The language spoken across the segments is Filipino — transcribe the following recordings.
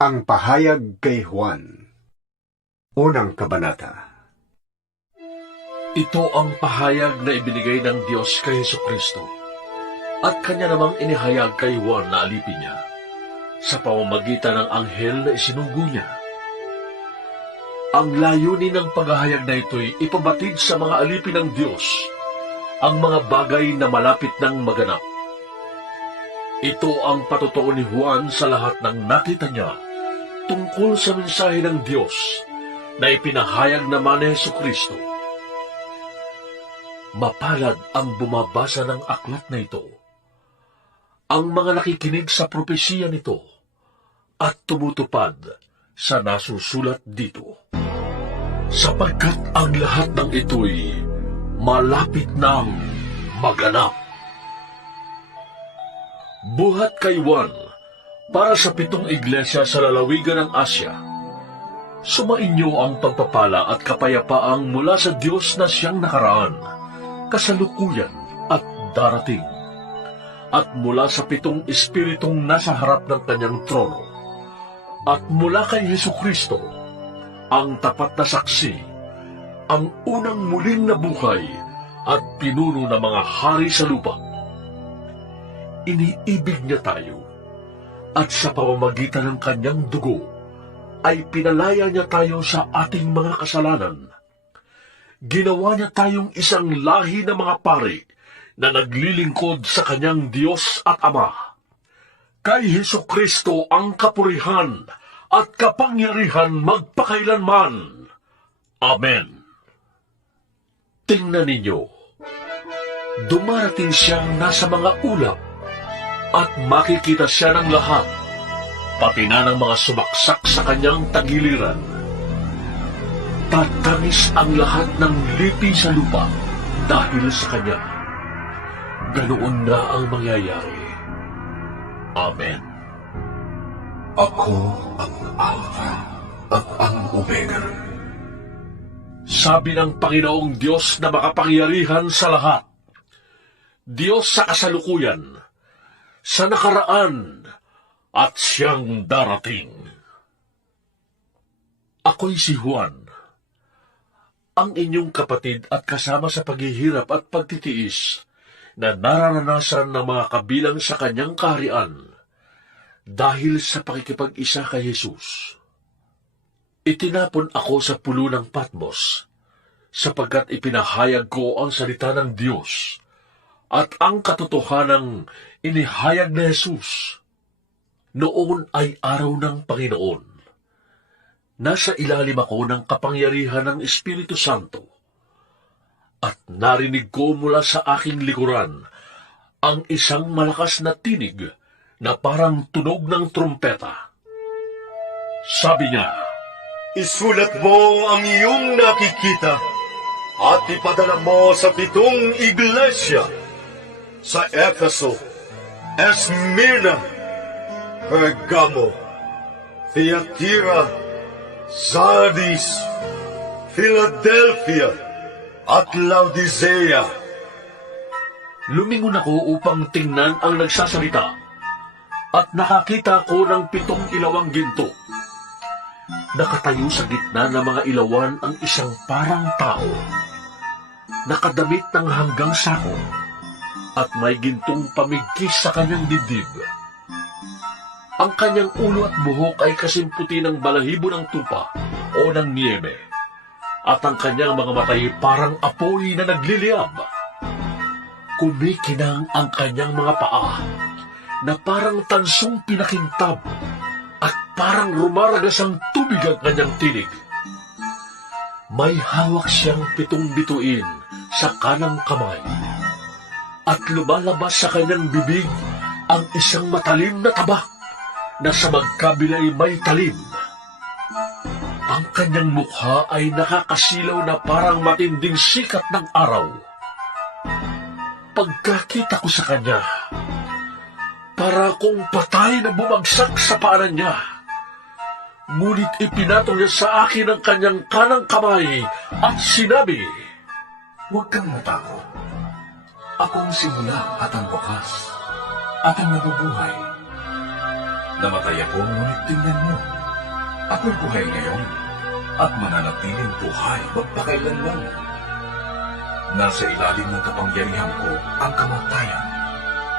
Ang pahayag kay Juan. Unang kabanata. Ito ang pahayag na ibinigay ng Diyos kay Hesukristo at kanya namang inihayag kay Juan na alipin niya sa pamamagitan ng anghel na isinugo niya. Ang layunin ng paghahayag na ito'y ipabatid sa mga alipin ng Diyos ang mga bagay na malapit ng maganap. Ito ang patotoo ni Juan sa lahat ng nakita niya tungkol sa mensahe ng Diyos na ipinahayag naman ni Hesukristo. Mapalad ang bumabasa ng aklat na ito, ang mga nakikinig sa propesiya nito at tumutupad sa nasusulat dito. Sapagkat ang lahat ng ito'y malapit nang maganap. Buhat kay Juan para sa 7 iglesia sa lalawigan ng Asya. Sumainyo ang pagpapala at kapayapaang mula sa Diyos na siyang nakaraan, kasalukuyan at darating, at mula sa 7 espiritong nasa harap ng kanyang trono, at mula kay Hesukristo, ang tapat na saksi, ang unang muling nabuhay at pinuno ng mga hari sa lupa. Iniibig niya tayo, at sa pamamagitan ng kanyang dugo, ay pinalaya niya tayo sa ating mga kasalanan. Ginawa niya tayong isang lahi ng mga pari na naglilingkod sa kanyang Diyos at Ama. Kay Hesukristo ang kapurihan at kapangyarihan magpakailanman. Amen. Tingnan ninyo, dumarating siyang nasa mga ulap at makikita siya ng lahat, pati na ng mga sumaksak sa kanyang tagiliran. Tatamis ang lahat ng lipi sa lupa dahil sa kanya. Ganoon na ang mangyayari. Amen. Ako ang Alpha at ang Omega. Sabi ng Panginoong Diyos na makapangyarihan sa lahat, Diyos sa kasalukuyan, sa nakaraan, at siyang darating. Ako'y si Juan, ang inyong kapatid at kasama sa paghihirap at pagtitiis na nararanasan ng mga kabilang sa kanyang kaharian dahil sa pakikipag-isa kay Jesus. Itinapon ako sa pulo ng Patmos sapagkat ipinahayag ko ang salita ng Diyos at ang katotohanang inihayag ni Jesus. Noon ay araw ng Panginoon. Nasa ilalim ako ng kapangyarihan ng Espiritu Santo at narinig ko mula sa aking likuran ang isang malakas na tinig na parang tunog ng trumpeta. Sabi niya, Isulat mo ang iyong nakikita at ipadala mo sa 7 iglesia, sa Efeso, Esmirna, Pergamo, Thyatira, Sardis, Philadelphia, at Laodicea. lumingon ako upang tingnan ang nagsasalita at nakakita ko ng 7 ilawang ginto. Nakatayo sa gitna ng mga ilawan ang isang parang tao, nakadamit ng hanggang sako, at may gintong pamigkis sa kanyang dibdib. Ang kanyang ulo at buhok ay kasimputi ng balahibo ng tupa o ng niyebe, at ang kanyang mga matay parang apoy na nagliliyab. Kumikinang ang kanyang mga paa na parang tansong pinakintab, at parang rumaragas ang tubig ang kanyang tinig. May hawak siyang 7 bituin sa kanang kamay, at lumalabas sa kanyang bibig ang isang matalim na tabak na sa magkabilay may talim. Ang kanyang mukha ay nakakasilaw na parang matinding sikat ng araw. Pagkakita ko sa kanya, para akong patay na bumagsak sa paanan niya. Ngunit ipinatong niya sa akin ang kanyang kanang kamay at sinabi, Huwag kang matakot. Ako ang simula at ang wakas, at ang nabubuhay. Namatay ako, ngunit tingnan mo. Ako'y buhay ngayon at mananatiling buhay magpakailanman. Nasa ilalim ng kapangyarihan ko ang kamatayan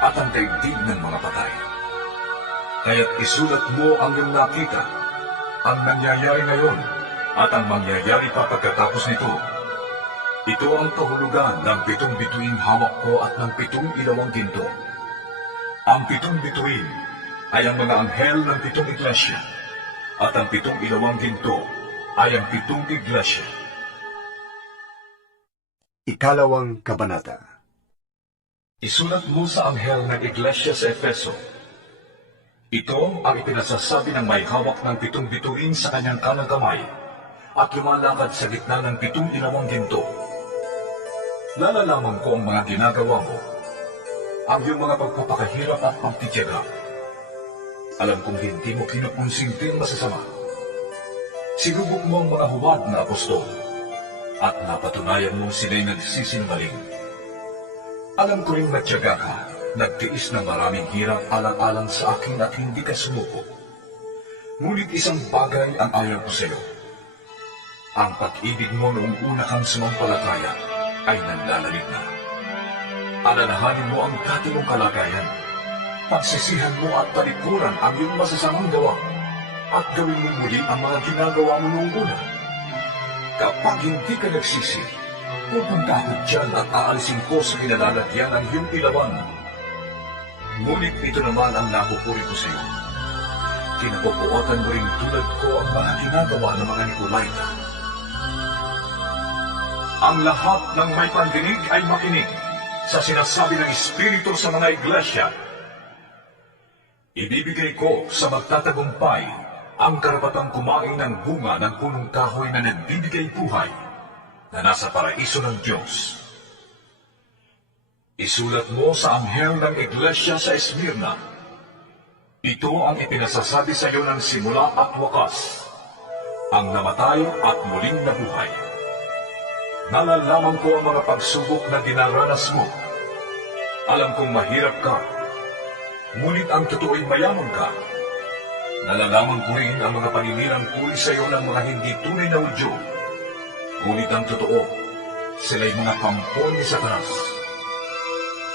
at ang daigdig ng mga patay. Kaya't isulat mo ang iyong nakita, ang nangyayari ngayon at ang mangyayari pa pagkatapos nito. Ito ang kahulugan ng 7 bituing hawak ko at ng 7 ilawang ginto. Ang 7 bituin ay ang mga anghel ng 7 iglesia, at ang 7 ilawang ginto ay ang 7 iglesia. Ikalawang kabanata. Isulat mo sa anghel ng iglesia sa Efeso. Ito ang ipinasasabi ng may hawak ng 7 bituin sa kanyang kanang kamay at lumalakad sa gitna ng 7 ilawang ginto. Nalalaman ko ang mga ginagawa mo, ang iyong mga pagpapakahirap at pagtitiyaga. Alam kong hindi mo kinukonsinti ang masasama. Sinubok mo ang mga huwad na apostol at napatunayan mong sila'y nagsisinungaling. Alam ko rin matyaga ka, nagtiis ng maraming hirap alang-alang sa akin at hindi ka sumuko. Ngunit isang bagay ang ayaw ko sa iyo. Ang pag-ibig mo noong una kang sumampalataya ay nanlalamig na. Alalahanin mo ang dati mong kalagayan. Pagsisihan mo at talikuran ang iyong masasamang gawa at gawin mo muli ang mga ginagawa mo noong una. Kapag hindi ka nagsisi, pupunta ako dyan at aalisin ko sa kinalalagyan ng iyong ilawan. Ngunit ito naman ang napupuri ko sa iyo. Kinabubuotan mo rin tulad ko ang mga ginagawa ng mga Nicolaita. Ang lahat ng may pandinig ay makinig sa sinasabi ng Espiritu sa mga iglesia. Ibibigay ko sa magtatagumpay ang karapatang kumain ng bunga ng punong kahoy na nagbibigay buhay na nasa paraiso ng Diyos. Isulat mo sa anghel ng iglesia sa Esmirna. Ito ang ipinasasabi sa iyo ng simula at wakas, ang namatay at muling nabuhay. Nalalaman ko ang mga pagsubok na dinaranas mo. Alam kong mahirap ka, ngunit ang totoo'y mayaman ka. Nalalaman ko rin ang mga paninirang puri sa iyo ng mga hindi tunay na Hudyo. Ngunit ang totoo, sila'y mga kampon ni Satanas.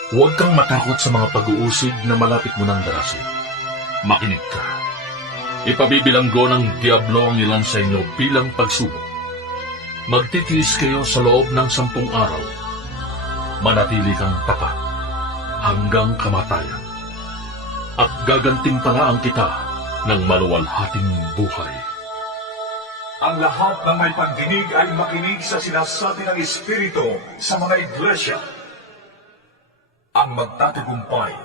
Huwag kang matakot sa mga pag-uusig na malapit mo ng darasin. Makinig ka. Ipabibilanggo ng Diablo ang ilan sa inyo bilang pagsubok. Magtitiis kayo sa loob ng 10 araw. Manatili kang tapat hanggang kamatayan. At gagantimpalaan kita ng maluwalhating buhay. Ang lahat ng may pandinig ay makinig sa sinasabi ng Espiritu sa mga iglesia. Ang magtatagumpay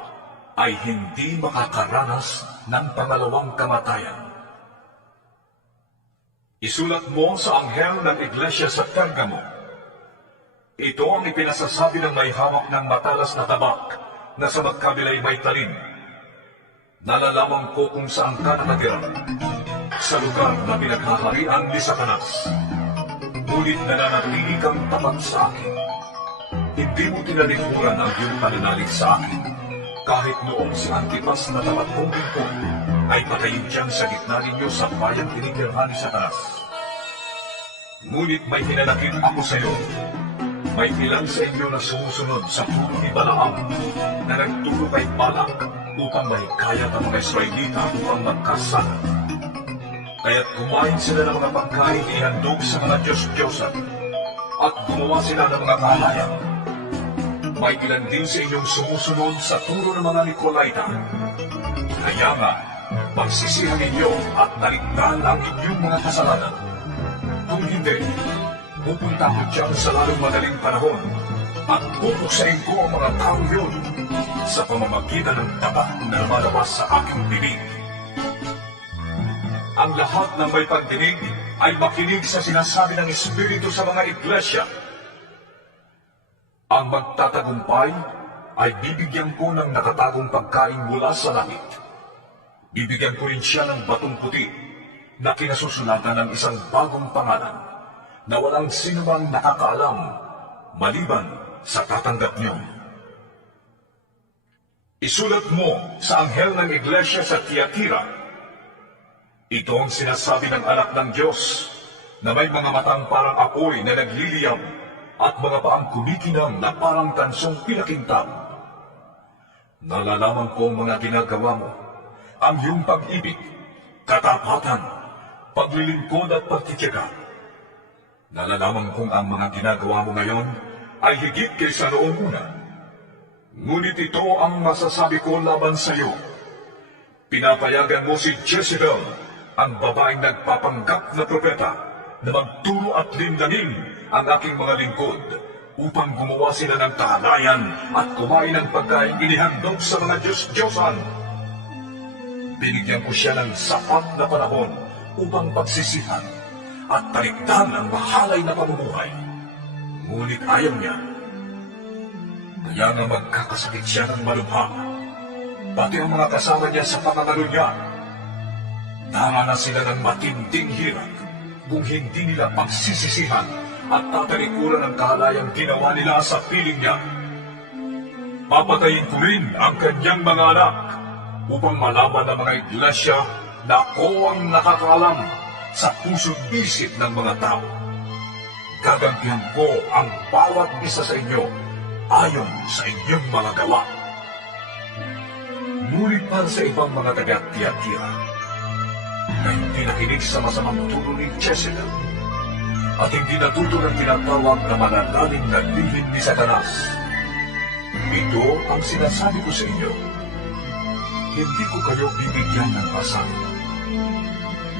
ay hindi makakaranas ng pangalawang kamatayan. Isulat mo sa anghel ng iglesia sa Pergamo. Ito ang ipinasasabi ng may hawak ng matalas na tabak na sa magkabilay may talim. Nalalaman ko kung saan ka nakatira, sa lugar na pinaghaharian ni Satanas. Ngunit nananatili kang tapat sa akin. Hindi mo tinalikuran ang iyong pananalig sa akin, kahit noong si Antipas na tapat kong bingkong ay patayin dyan sa gitna ninyo sa bayang tinitirahan ni Satanas. Ngunit may hinanakit ako sa iyo. May ilan sa inyo na sumusunod sa turo ni Balaam na nagturo kay Balak upang mahikayat ang mga Israelita upang magkasala. Kaya't kumain sila ng mga pagkain ihandog sa mga Diyos-Diyosan at gumawa sila ng mga kahayan. May ilan din sa inyong sumusunod sa turo ng mga Nicolaita. Kaya nga, pagsisihan ninyo at naligtaan ang inyong mga kasalanan. Kung hindi, pupunta ko dyan sa lalong madaling panahon at pupuksain ko ang mga taong yun sa pamamagitan ng tabak na lumalabas sa aking bibig. Ang lahat ng may pagdinig ay makinig sa sinasabi ng Espiritu sa mga iglesia. Ang magtatagumpay ay bibigyan ko ng nakatagong pagkain mula sa langit. Bibigyan ko rin siya ng batong puti na kinasusulatan ng isang bagong pangalan na walang sinumang nakakaalam maliban sa tatanggap niyo. Isulat mo sa anghel ng iglesia sa Tiatira. Ito ang sinasabi ng anak ng Diyos na may mga matang parang apoy na nagliliyam at mga paang kumikinang na parang tansong pinakintab. Nalalaman ko ang mga ginagawa mo, ang iyong pag-ibig, katapatan, paglilingkod at pagtitiyaga. Nalalaman kong ang mga ginagawa mo ngayon ay higit kaysa noong una. Ngunit ito ang masasabi ko laban sa iyo. Pinapayagan mo si Jezebel, ang babaeng nagpapanggap na propeta, na magturo at lindangin ang aking mga lingkod upang gumawa sila ng kahalayan at kumain ng pagkain inihandog sa mga Diyos-Diyosan. Binigyan ko siya ng sapat na panahon upang pagsisihan at talikdan ang mahalay na pamumuhay. Ngunit ayaw niya. Kaya nga magkakasakit siya ng malubha. Pati ang mga kasama niya sa pangangalo niya. Narana sila ng matinding hirap kung hindi nila pagsisisihan at tatalikuran ang kahalayang ginawa nila sa piling niya. Papatayin ko rin ang kanyang mga anak upang malaman ng mga iglesia na ako ang nakakaalam sa puso't isip ng mga tao. Gagantihan ko ang bawat isa sa inyo ayon sa inyong mga gawa. Ngunit para sa ibang mga taga-Tiatira na hindi nakinig sa masamang turo ni Jezebel at hindi natuto ng tinatawag na mananaling na lihim ni Satanas, ito ang sinasabi ko sa inyo. Hindi ko kayo bibigyan ng pasal.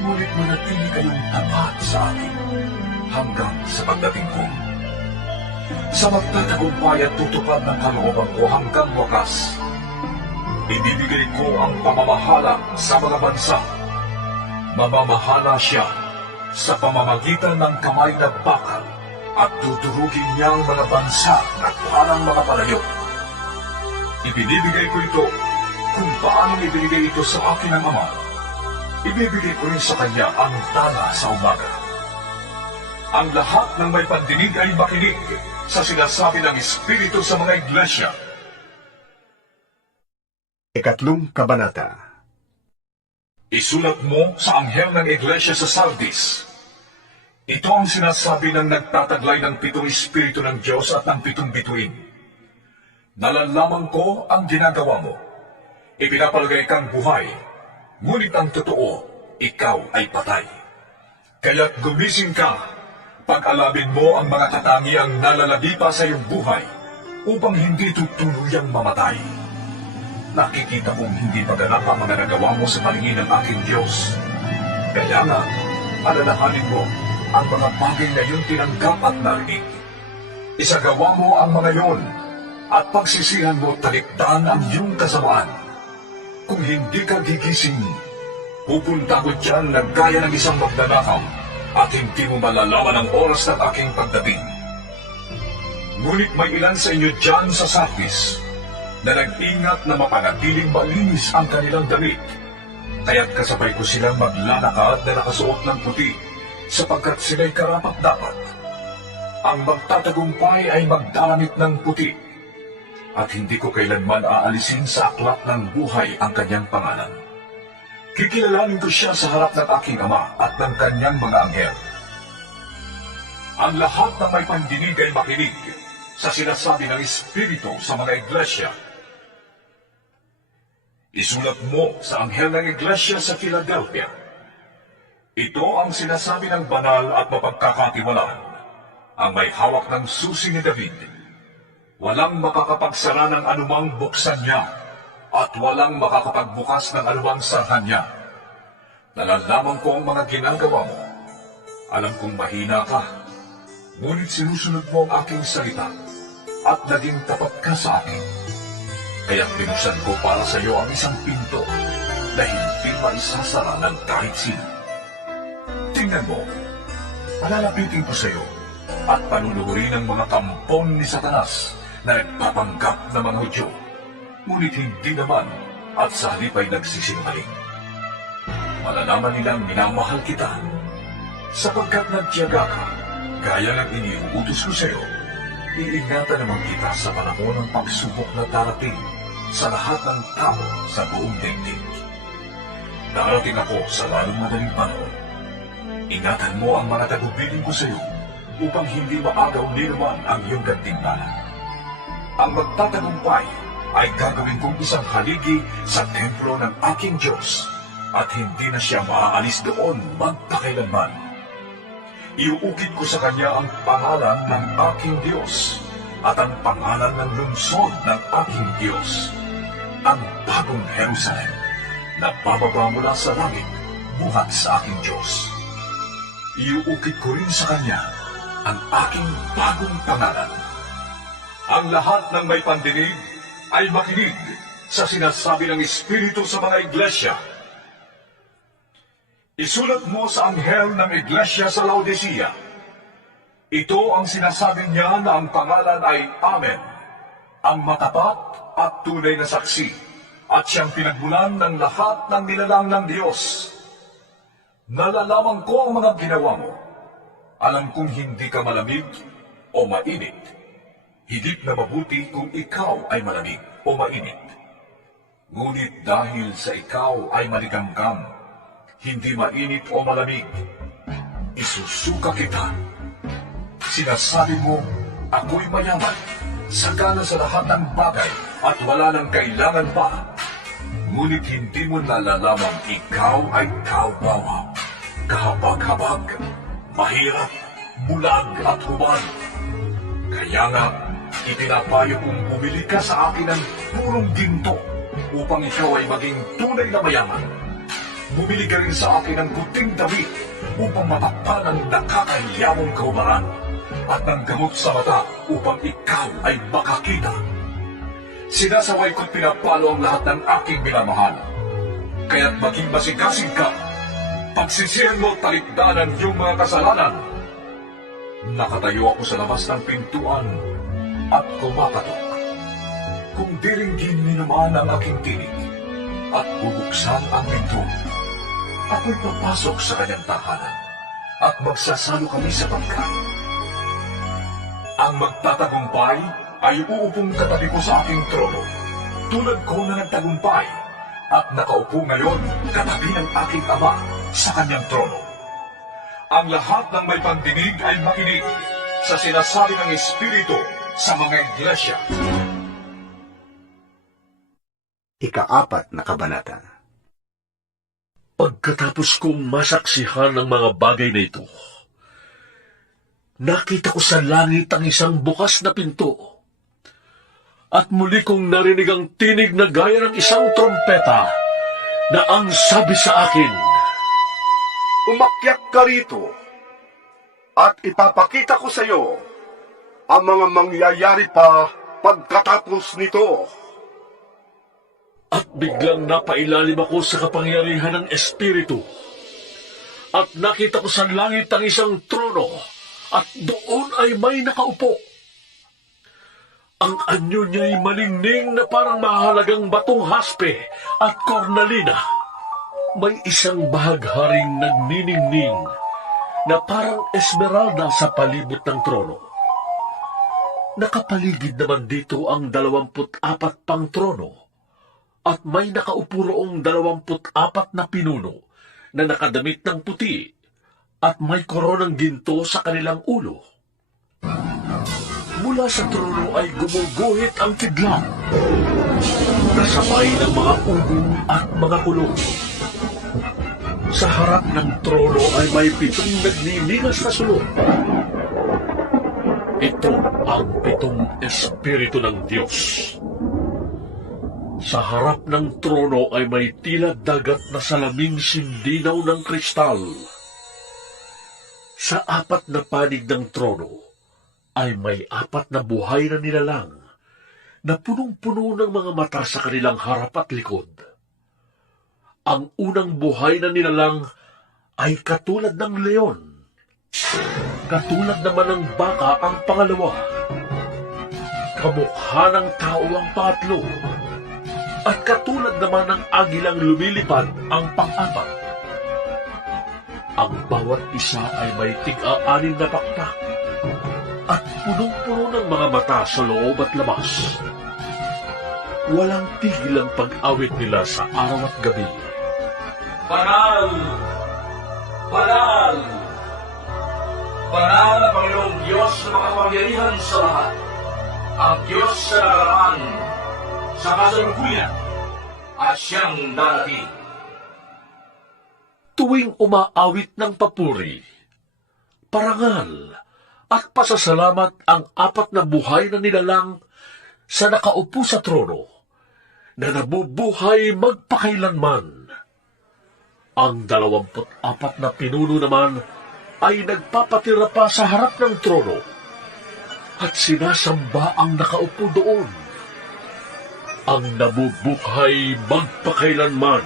Ngunit manatili kayong tapat sa akin hanggang sa pagdating ko. Sa magtatagumpay at tutupad ng kalooban ko hanggang wakas, ibibigay ko ang pamamahala sa mga bansa. Mamamahala siya sa pamamagitan ng kamay na bakal at tuturugin niya ang mga bansa na parang mga palayo. Ibinibigay ko ito kung paano ibinigay ito sa akin ng Ama. Ibibigay ko rin sa kanya ang tala sa umaga. Ang lahat ng may pandinig ay makinig sa sinasabi ng Espiritu sa mga iglesia. Ikatlong kabanata. Isulat mo sa anghel ng iglesia sa Sardis. Ito ang sinasabi ng nagtataglay ng 7 Espiritu ng Diyos at ng 7 bituin. Nalalaman ko ang ginagawa mo. Ipinapalagay kang buhay, ngunit ang totoo, ikaw ay patay. Kaya't gumising ka, pag-alabin mo ang mga katangiang nalalagi pa sa iyong buhay upang hindi tutuluyang mamatay. Nakikita kong hindi paganap ang mga nagawa mo sa paningin ng aking Diyos. Kaya nga, alalahanin mo ang mga bagay na iyong tinanggap at narinig. Isagawa mo ang mga iyon at pagsisihan mo talikdan ang iyong kasamaan. Kung hindi ka gigising, pupunta ko dyan na gaya ng isang magnanakaw at hindi mo malalaman ang oras ng aking pagdating. Ngunit may ilan sa inyo dyan sa Sardis na nag-ingat na mapanatiling malinis ang kanilang damit, kaya't kasabay ko silang maglalakad na nakasuot ng puti, sapagkat sila'y karapat-dapat. Ang magtatagumpay ay magdamit ng puti, at hindi ko kailanman aalisin sa aklat ng buhay ang kanyang pangalan. Kikilalanin ko siya sa harap ng aking Ama at ng kanyang mga anghel. Ang lahat ng may pandinig ay makinig sa sinasabi ng Espiritu sa mga iglesia. Isulat mo sa anghel ng iglesia sa Philadelphia. Ito ang sinasabi ng banal at mapagkakatiwalaan, ang may hawak ng susi ni David. Walang makakapagsara ng anumang buksan niya, at walang makakapagbukas ng anumang sarhan niya. Nalalaman ko ang mga ginagawa mo. Alam kong mahina ka, ngunit sinusunod mo ang aking salita, at naging tapat ka sa akin. Kaya binuksan ko para sa iyo ang isang pinto na hindi maisasara ng kahit sino. Tingnan mo, palalapitin ko sa iyo at panuluhurin ang mga kampon ni Satanas na nagpapanggap na mga Hudyo, ngunit hindi naman at sa halip ay nagsisinungaling. Malalaman nilang minamahal kita sapagkat nagtiyaga ka, gaya ng iniuutos ko sa iyo. Iingatan naman kita sa panahon ng pagsubok na darating sa lahat ng tao sa buong daigdig. Darating ako sa lalong madaling panahon. Ingatan mo ang mga tagubilin ko sa iyo upang hindi maagaw ni naman ang iyong gantimpala. Ang magtatagumpay ay gagawin kong isang haligi sa templo ng aking Diyos at hindi na siya maaalis doon magpakailanman. Iuukit ko sa kanya ang pangalan ng aking Diyos at ang pangalan ng lungsod ng aking Diyos, ang bagong Jerusalem na bababa mula sa langit buhat sa aking Diyos. Iuukit ko rin sa kanya ang aking bagong pangalan. Ang lahat ng may pandinig ay makinig sa sinasabi ng Espiritu sa mga iglesia. Isulat mo sa anghel ng iglesia sa Laodicea. Ito ang sinasabi niya na ang pangalan ay Amen, ang matapat at tunay na saksi, at siyang pinagmulan ng lahat ng nilalang ng Diyos. Nalalaman ko ang mga ginawa mo. Alam kong hindi ka malamig o mainit. Higit na mabuti kung ikaw ay malamig o mainit. Ngunit dahil sa ikaw ay maligamgam, hindi mainit o malamig, isusuka kita. Sinasabi mo, ako'y mayaman, sagana sa lahat ng bagay at wala nang kailangan pa. Ngunit hindi mo nalalamang ikaw ay kawawa, kahabag-habag, mahirap, bulag at hubad. Kaya nga, itinapayo kong bumili ka sa akin ng purong ginto upang ikaw ay maging tunay na mayaman. Bumili ka rin sa akin ng puting damit upang matakpan ang nakakahiyamong kaubaran at ng gamot sa mata upang ikaw ay makakita. Sinasaway ko't pinapalo ang lahat ng aking minamahal. Kaya't maging masigasig ka. Pagsisihan mo talikdan ang iyong mga kasalanan. Nakatayo ako sa labas ng pintuan at kumakatok. Kung diringgin ni naman ang aking tinig at bubuksan ang pinto, ako'y papasok sa kanyang tahanan at magsasalo kami sa pagkain. Ang magtatagumpay ay uupong katabi ko sa aking trono, tulad ko na nagtagumpay at nakaupo ngayon katabi ng aking ama sa kanyang trono. Ang lahat ng may pandinig ay makinig sa sinasabi ng Espiritu sa mga iglesia. Ika-4 na kabanata. Pagkatapos kong masaksihan ng mga bagay na ito, nakita ko sa langit ang isang bukas na pinto. At muli kong narinig ang tinig na gaya ng isang trompeta na ang sabi sa akin, Umakyat ka rito at ipapakita ko sa iyo ang mga mangyayari pa pagkatapos nito. At biglang napailalim ako sa kapangyarihan ng Espiritu. At nakita ko sa langit ang isang trono, at doon ay may nakaupo. Ang anyo niya'y malingning na parang mahalagang batong haspe at kornalina. May isang bahagharing nagniningning na parang esmeralda sa palibot ng trono. Nakapaligid naman dito ang 24 pang trono, at may nakaupo roong 24 na pinuno na nakadamit ng puti at may koronang ginto sa kanilang ulo. Mula sa trono ay gumuguhit ang kidlat, kasabay ng mga ugong at mga kulong. Sa harap ng trono ay may 7 nagniningas na sulok. Ito ang 7 Espiritu ng Diyos. Sa harap ng trono ay may tila dagat na salaming sindinaw ng kristal. Sa 4 na panig ng trono ay may 4 na buhay na nilalang na punong-puno ng mga mata sa kanilang harap at likod. Ang unang buhay na nilalang ay katulad ng leon. Katulad naman ng baka ang pangalawa. Kamukha ng tao ang pangatlo. At katulad naman ng agilang lumilipad ang pang-4. Ang bawat isa ay may tig-6 na pakpak at punong-puno ng mga mata sa loob at labas. walang tigil ang pag-awit nila sa araw at gabi. Banal! Banal! Banal na Panginoong Diyos na makapangyarihan sa lahat. Ang Diyos sa nakaraan, sa kasalukuyan, at siyang darating. Tuwing umaawit ng papuri, parangal at pasasalamat ang apat na buhay na nilalang sa nakaupo sa trono na nabubuhay magpakailanman. Ang 24 na pinuno naman ay nagpapatira pa sa harap ng trono at sinasamba ang nakaupo doon. Ang nabubuhay magpakailanman.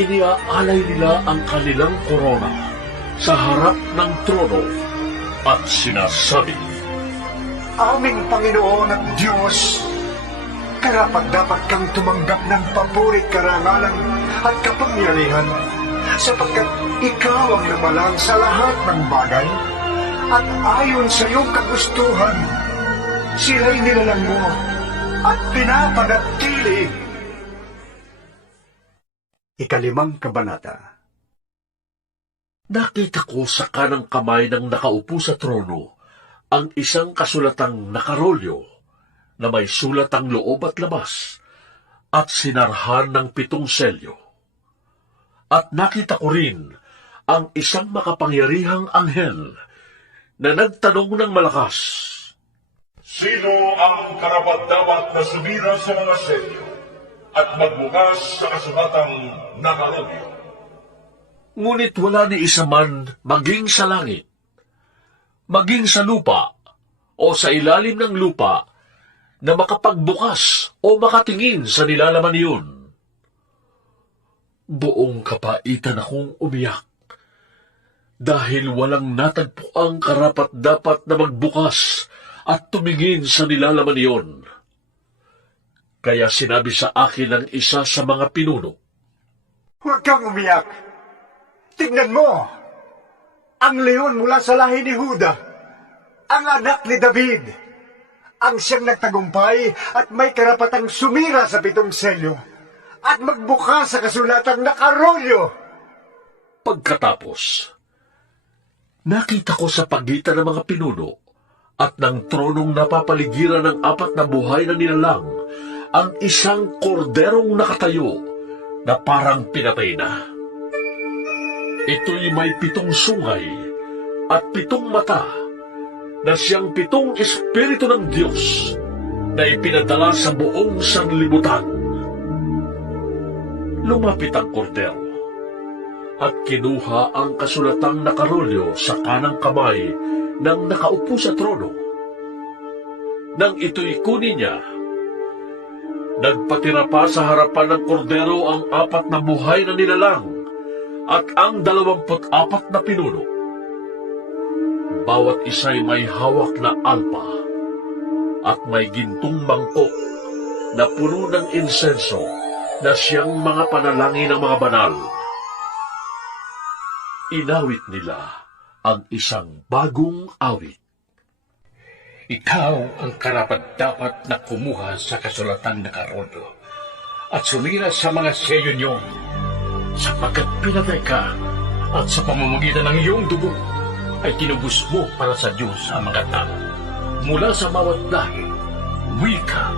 Iniaalay nila ang kanilang korona sa harap ng trono at sinasabi, Aming Panginoon at Diyos, karapat-dapat kang tumanggap ng papuri, karangalan at kapangyarihan sapagkat ikaw ang namalang sa lahat ng bagay at ayon sa iyong kagustuhan, sila'y nilalang mo at pinapanatili. Ikalimang kabanata. nakita ko sa kanang kamay ng nakaupo sa trono ang isang kasulatang nakarolyo na may sulatang loob at labas at sinarhan ng 7 selyo. At nakita ko rin ang isang makapangyarihang anghel na nagtanong ng malakas, Sino ang karapat-dapat na sumira sa mga selyo at magbukas sa kasulatang nakarolyo? ngunit wala ni isa man maging sa langit, maging sa lupa o sa ilalim ng lupa na makapagbukas o makatingin sa nilalaman niyon. Buong kapaitan akong umiyak dahil walang natagpo ang karapat-dapat na magbukas at tumingin sa nilalaman niyon. Kaya sinabi sa akin ng isa sa mga pinuno, Huwag kang umiyak. Tingnan mo, ang leon mula sa lahi ni Huda, ang anak ni David, ang siyang nagtagumpay at may karapatang sumira sa 7 selyo at magbukas sa kasulatang nakarolyo. Pagkatapos, nakita ko sa pagitan ng mga pinuno at ng tronong napapaligiran ng 4 na buhay na nilalang ang isang korderong nakatayo na parang pinatay na. Ito'y may 7 sungay at 7 mata na siyang 7 espiritu ng Diyos na ipinadala sa buong sanlibutan. Lumapit ang kordero at kinuha ang kasulatang nakarolyo sa kanang kamay ng nakaupo sa trono. Nang ito'y kunin niya, nagpatira pa sa harapan ng kordero ang 4 na buhay na nilalang at ang 24 na pinuno. Bawat isa'y may hawak na alpa at may gintong mangkok na puno ng insenso na siyang mga panalangin ng mga banal. Inawit nila ang isang bagong awit. Ikaw ang karapat-dapat na kumuha sa kasulatang nakarolyo at sumira sa mga selyo niyo sapagkat pinatay ka at sa pamamagitan ng iyong dugo ay tinubos mo para sa Diyos ang mga tao mula sa bawat lahi, wika,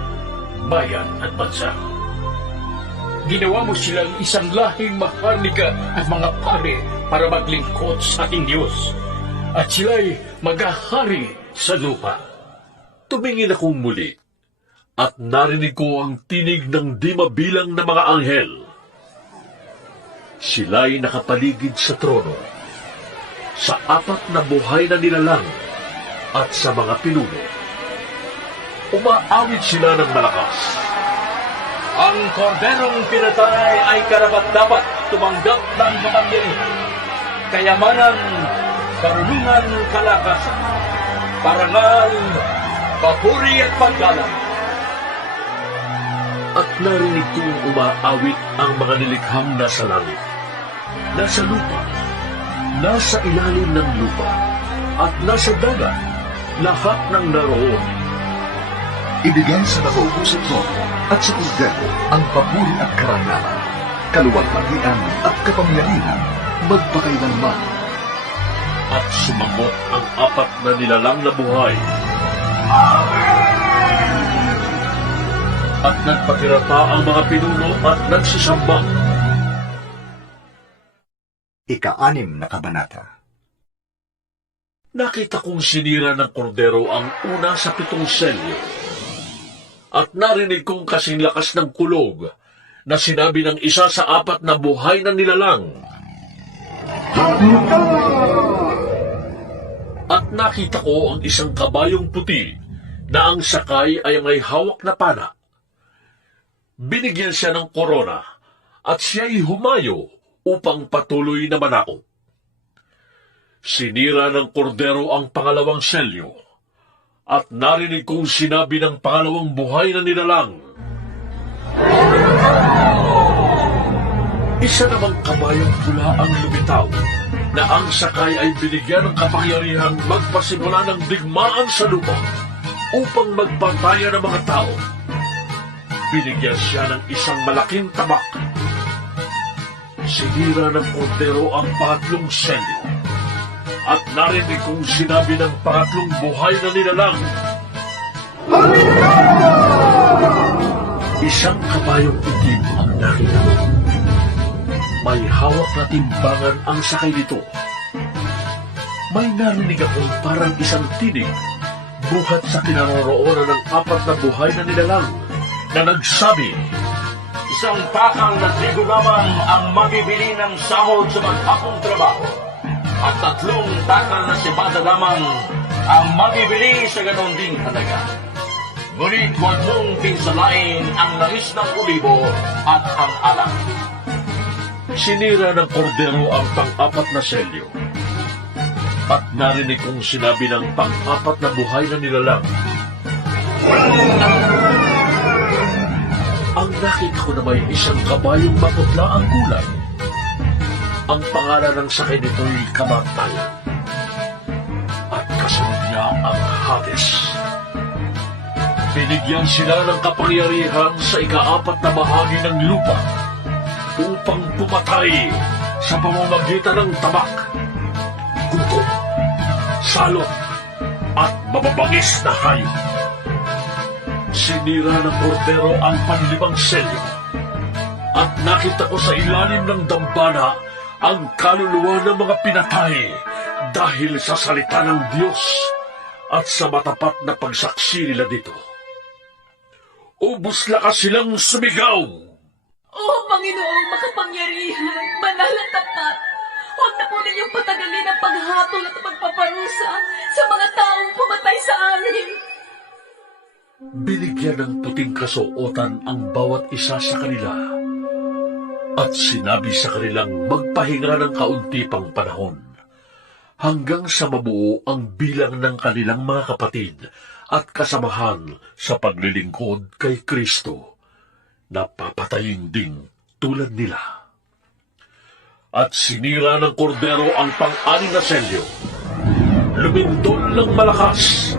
bayan at bansa. Ginawa mo silang isang lahing maharlika at mga pari para maglingkod sa ating Diyos at sila'y maghahari sa lupa. Tumingin akong muli at narinig ko ang tinig ng 5 mabilang na mga anghel. Sila'y nakapaligid sa trono, sa 4 na buhay na nilalang at sa mga pinuno. Umaawit sila ng malakas. Ang korderong pinatay ay karapat-dapat tumanggap ng kapangyarihan, kayamanan, karunungan, kalakasan, parangal, papuri at paggalang. At narinig kong umaawit ang mga nilikhang nasa langit, nasa lupa, nasa ilalim ng lupa, at nasa dagat, lahat ng naroon. Ibigay sa nauubusot mo at sa kordero ang papuri at karangalan, kaluwalhatian at kapangyarihan magpakailanman. At sumagot ang 4 na nilalang na buhay. At nagpakirata ang mga pinuno at nagsisamba. Ika-6 na kabanata. Nakita kong sinira ng kordero ang una sa 7 selyo. At narinig kong kasing lakas ng kulog na sinabi ng isa sa 4 na buhay na nilalang. At nakita ko ang isang kabayong puti na ang sakay ay may hawak na pana. Binigyan siya ng korona at siya'y humayo upang patuloy na manako. Sinira ng kordero ang 2 selyo at narinig kong sinabi ng 2 buhay na nilalang. Isa namang kabayang pula ang lumitaw na ang sakay ay binigyan ng kapangyarihang magpasimula ng digmaan sa lupa upang magbantayan ng mga tao. Binigyan siya ng isang malaking tabak. Sinira ng kordero ang 3 selyo at narinig kong sinabi ng 3 buhay na nilalang. Isang kabayong itim ang nakita ko. May hawak na timbangan ang sakay nito. May narinig akong parang isang tinig buhat sa kinaroroonan ng 4 na buhay na nilalang na nagsabi, Isang takang na trigo lamang ang mabibili ng sahod sa maghapong trabaho, at 3 takal na sibada lamang ang mabibili sa ganon ding halaga. Ngunit huwag mong pinsalain ang langis ng olibo at ang alak. Sinira ng kordero ang 4 na selyo. At narinig kong sinabi ng 4 na buhay na nilalang. Ang nakita ko na may isang kabayong maputla ang kulay. Ang pangalan ng sakay nito'y Kamatayan. At kasunod niya ang Hades. Binigyan sila ng kapangyarihan sa ika-4 na bahagi ng lupa upang pumatay sa pamamagitan ng tabak, gutom, salot, at mababangis na hayop. Sinira ng kordero ang 5 selyo at nakita ko sa ilalim ng dambana ang kaluluwa ng mga pinatay dahil sa salita ng Diyos at sa matapat na pagsaksi nila dito. Ubus lakas silang sumigaw. O Panginoong makapangyarihan, banal at tapat, huwag na po ninyong patagalin ang paghatol at pagpaparusa sa mga taong pumatay sa amin. Binigyan ng puting kasuotan ang bawat isa sa kanila at sinabi sa kanilang magpahinga ng kaunti pang panahon hanggang sa mabuo ang bilang ng kanilang mga kapatid at kasamahan sa paglilingkod kay Kristo na papatayin ding tulad nila. At sinira ng kordero ang 6 na selyo. Lumindol ng malakas.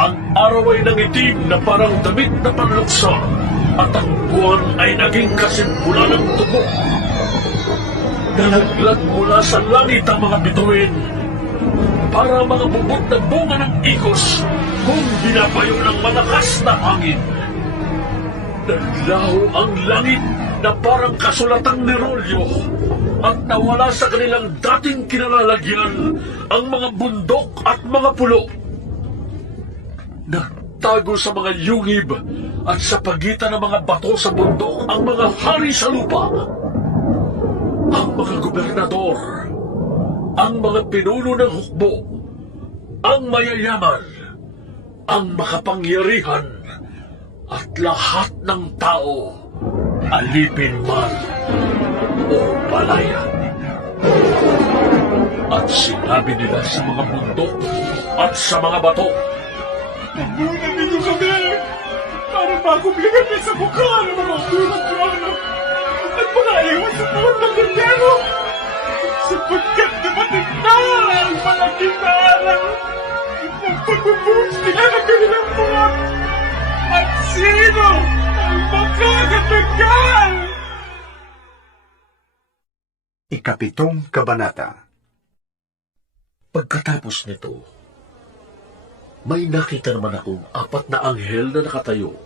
Ang araw ay nangitim na parang damit na panluksa at ang buwan ay naging kasimpula ng tubo. Nalaglag mula sa langit ang mga bituin para mga bubot na bunga ng ikos kung binabayo ng malakas na hangin. Naglaho ang langit na parang kasulatang nirolyo at nawala sa kanilang dating kinalalagyan ang mga bundok at mga pulo. Nagtago sa mga yungib at sa pagitan ng mga bato sa bundok ang mga hari sa lupa. Ang mga gobernador, ang mga pinuno ng hukbo, ang mayayaman, ang makapangyarihan, at lahat ng tao, alipin man o palayan. At sinabi nila sa mga bundok at sa mga bato, Tabunan ninyo kami para makubligan niyo sa mukha ng mga ulang trono at mga iwan sa buwan ng kordero sapagkat dumating na ang malaking araw ng pagbubuhos nila ng kanilang buwan Sino ang makakatagal? Ikapitong Kabanata. Pagkatapos nito, may nakita naman akong 4 na anghel na nakatayo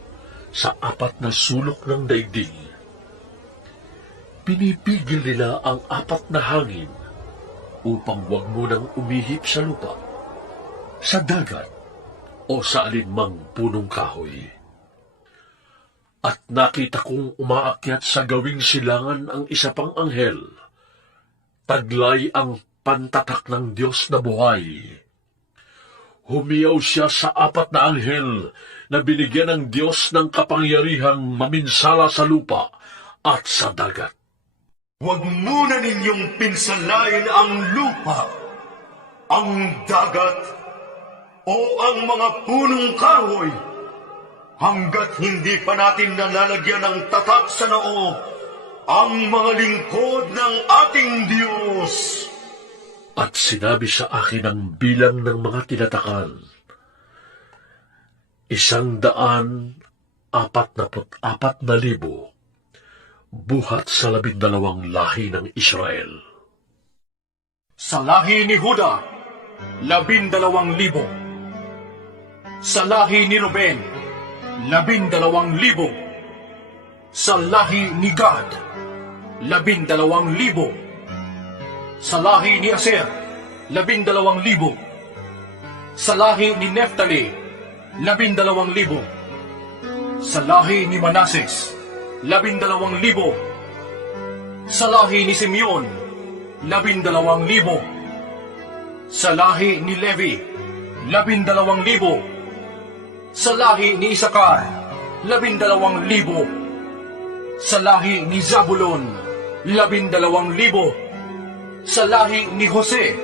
sa 4 na sulok ng daigdig. Pinipigil nila ang 4 na hangin upang huwag munang umihip sa lupa, sa dagat, o sa alinmang punong kahoy. At nakita kong umaakyat sa gawing silangan ang isa pang anghel. Taglay ang pantatak ng Diyos na buhay. Humiyaw siya sa 4 na anghel na binigyan ng Diyos ng kapangyarihang maminsala sa lupa at sa dagat. Huwag muna ninyong pinsalain ang lupa, ang dagat, o ang mga punong kahoy, hanggat hindi pa natin nalalagyan ng tatak sa noo ang mga lingkod ng ating Diyos. At sinabi sa akin ang bilang ng mga tinatakan, 144,000 buhat sa 12 lahi ng Israel. Sa lahi ni Huda, 12,000. Sa lahi ni Ruben, 12,000. Sa lahi ni Gad, 12,000. Sa lahi ni Aser, 12,000. Sa lahi ni Neftali, 12,000. Sa lahi ni Manases, 12,000. Sa lahi ni Simeon, 12,000. Sa lahi ni Levi, 12,000. Sa lahi ni Isakar, 12,000. Sa lahi ni Zabulon, 12,000. Sa lahi ni Jose,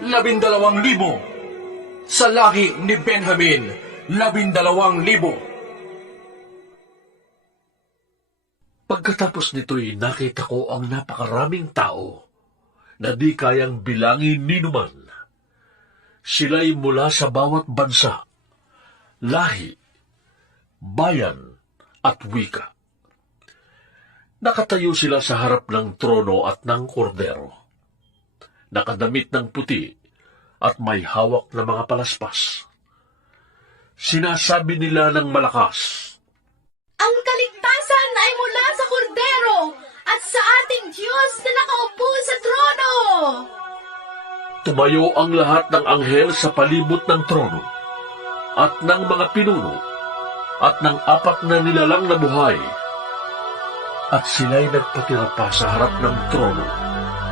12,000. Sa lahi ni Benjamin, 12,000. Pagkatapos nito'y nakita ko ang napakaraming tao na di kayang bilangin ni numan. Sila'y mula sa bawat bansa, lahi, bayan at wika. Nakatayo sila sa harap ng trono at ng kordero. Nakadamit ng puti at may hawak na mga palaspas. Sinasabi nila ng malakas, Ang kaligtasan ay mula sa kordero at sa ating Diyos na nakaupo sa trono. Tumayo ang lahat ng anghel sa palibot ng trono at ng mga pinuno at ng 4 na nilalang na buhay. At sila'y nagpatira pa sa harap ng trono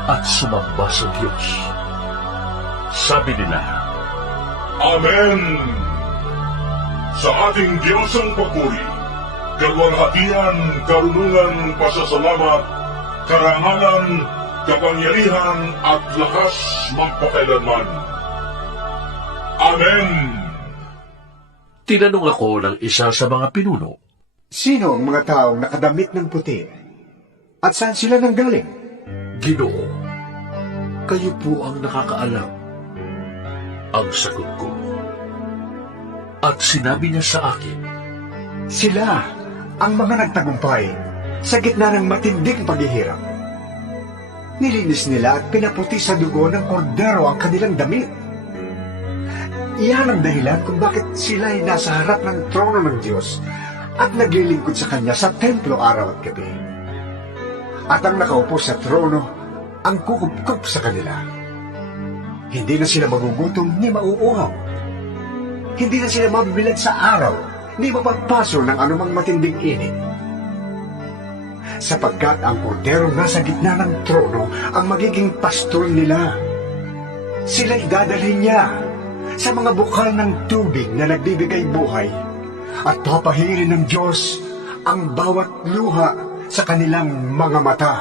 at sumamba sa Diyos. Sabi nila, Amen! Sa ating Diyos ang papuri, kalwalhatian, karunungan, pasasalamat, karangalan, kapangyarihan at lakas magpakailanman. Amen! tinanong ako ng isa sa mga pinuno, Sino ang mga taong nakadamit ng puti? At saan sila nanggaling? Ginoo, kayo po ang nakakaalam. Ang sagot ko. At sinabi niya sa akin, Sila ang mga nagtagumpay sa gitna ng matinding paghihirap. Nilinis nila at pinaputi sa dugo ng kordero ang kanilang damit. Iyan ang dahilan kung bakit sila ay nasa harap ng trono ng Diyos at naglilingkod sa Kanya sa templo araw at gabi. At ang nakaupo sa trono ang kukup-kup sa kanila. Hindi na sila magugutom ni mauuhaw. Hindi na sila mabibilad sa araw ni mapapaso ng anumang matinding init. Sapagkat ang kordero nasa gitna ng trono ang magiging pastol nila. Sila'y dadalhin niya sa mga bukal ng tubig na nagbibigay buhay at papahirin ng Diyos ang bawat luha sa kanilang mga mata.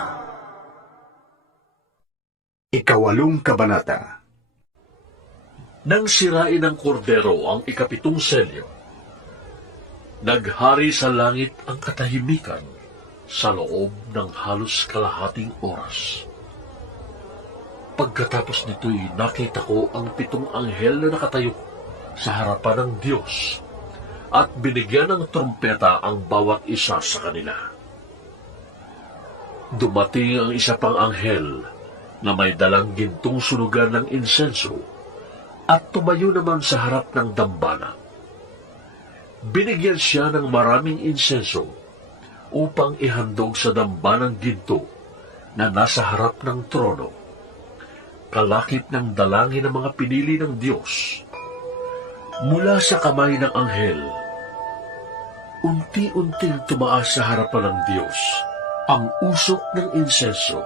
8 Kabanata. nang sirain ng kordero ang 7 selyo, naghari sa langit ang katahimikan sa loob ng halos kalahating oras. Pagkatapos nito'y nakita ko ang 7 anghel na nakatayo sa harapan ng Diyos at binigyan ng trumpeta ang bawat isa sa kanila. Dumating ang isa pang anghel na may dalang gintong sunugan ng insenso at tumayo naman sa harap ng dambana. Binigyan siya ng maraming insenso upang ihandog sa dambanang ginto na nasa harap ng trono, kalakip ng dalangin ng mga pinili ng Diyos. Mula sa kamay ng anghel, unti-unting tumaas sa harapan ng Diyos ang usok ng insenso,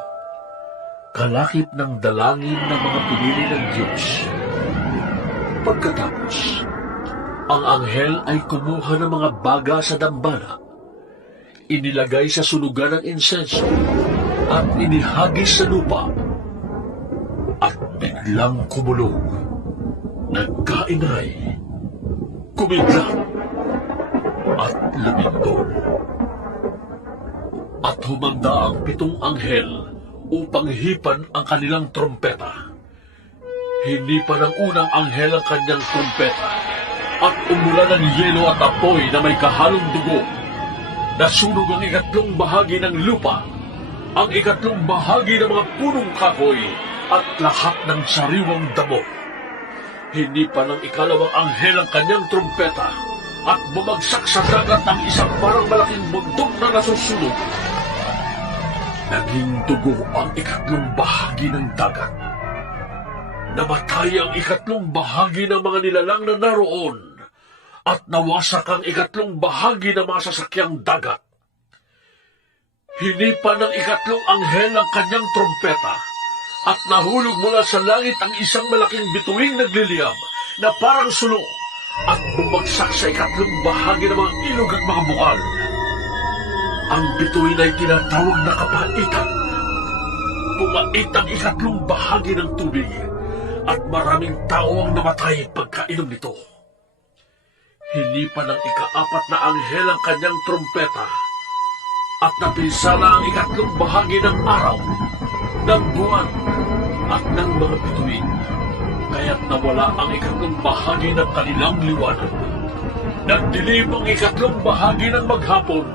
kalakip ng dalangin ng mga pinili ng Diyos. Pagkatapos, ang anghel ay kumuha ng mga baga sa dambana, inilagay sa sunugan ng insenso, at inihagis sa lupa, at biglang kumulog, nagkaingay, kumidlat, at lumindol. At humanda ang 7 anghel upang hipan ang kanilang trompeta. Hinipan ng unang anghel ang kanyang trompeta, at umulan ng yelo at apoy na may kahalong dugo. Nasunog ang 3 bahagi ng lupa, ang 3 bahagi ng mga punong kahoy, at lahat ng sariwang damo. Hinipan ng 2 anghel ang kanyang trompeta, at bumagsak sa dagat ang isang parang malaking bundok na nasusunog. Naging dugo ang 3 bahagi ng dagat. Namatay ang 3 bahagi ng mga nilalang na naroon, at nawasak ang 3 bahagi ng mga sasakyang dagat. Hinipan ng 3 anghel ang kanyang trompeta, at nahulog mula sa langit ang isang malaking bituing nagliliyab na parang sulo, at bumagsak sa 3 bahagi ng mga ilog at mga bukal. Ang bituin ay tinatawag na kapaitan. Bumait ang 3 bahagi ng tubig, at maraming tao ang namatay pagkainom nito. Hinipan ng 4 na anghel ang kanyang trompeta, at napinsala ang 3 bahagi ng araw, ng buwan, at ng mga bituin, kaya't nawala ang 3 bahagi ng kanilang liwanag. Nagdilim ang 3 bahagi ng maghapon,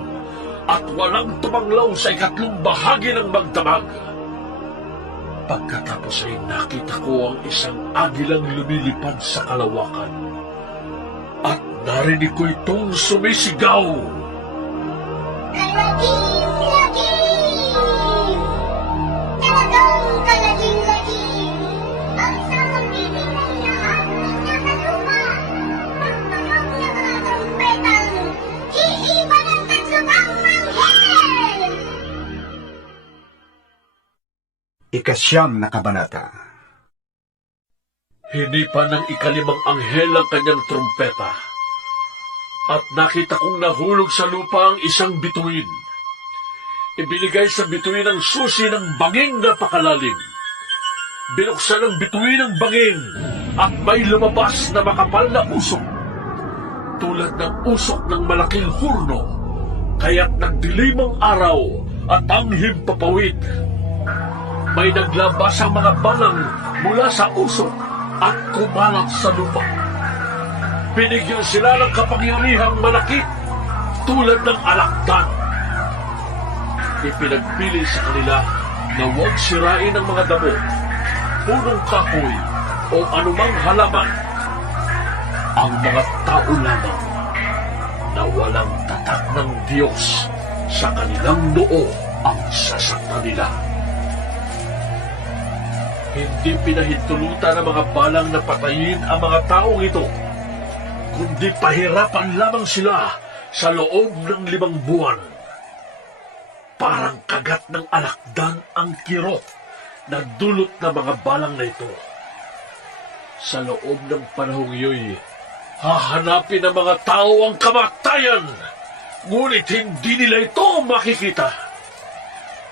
at walang tumanglaw sa 3 bahagi ng magdamag. Pagkatapos ay nakita ko ang isang agilang lumilipad sa kalawakan, at narinig ko itong sumisigaw. Kalagim-lagim! Talagang kalagim-lagim! Ang samang bibig ng lahat ng nasa lupa! Magtunog ng mga trumpetang hihipan ng 3 anghel! Ikasyam na kabanata. Hinipan ng 5 anghel ang kanyang trompeta, at nakita kong nahulog sa lupa ang isang bituin. Ibinigay sa bituin ang susi ng banging napakalalim. Binuksan ng bituin ang banging, at may lumabas na makapal na usok, tulad ng usok ng malaking hurno, kaya't nagdilim ang araw at ang himpapawid. May naglabas ang mga balang mula sa usok at kumalat sa lupa. Binigyan sila ng kapangyarihang malaki tulad ng alakdan. Ipinagpili sa kanila na huwag sirain ang mga damo, punong kahoy o anumang halaman. Ang mga tao lamang na walang tatak ng Diyos sa kanilang noo ang sasaktan nila. Hindi pinahintulutan ng mga balang na patayin ang mga taong ito, kundi pahirapan lamang sila sa loob ng 5 buwan. Parang kagat ng alakdan ang kirot na dulot ng mga balang na ito. Sa loob ng panahong iyo'y hahanapin ng mga tao ang kamatayan, ngunit hindi nila ito makikita.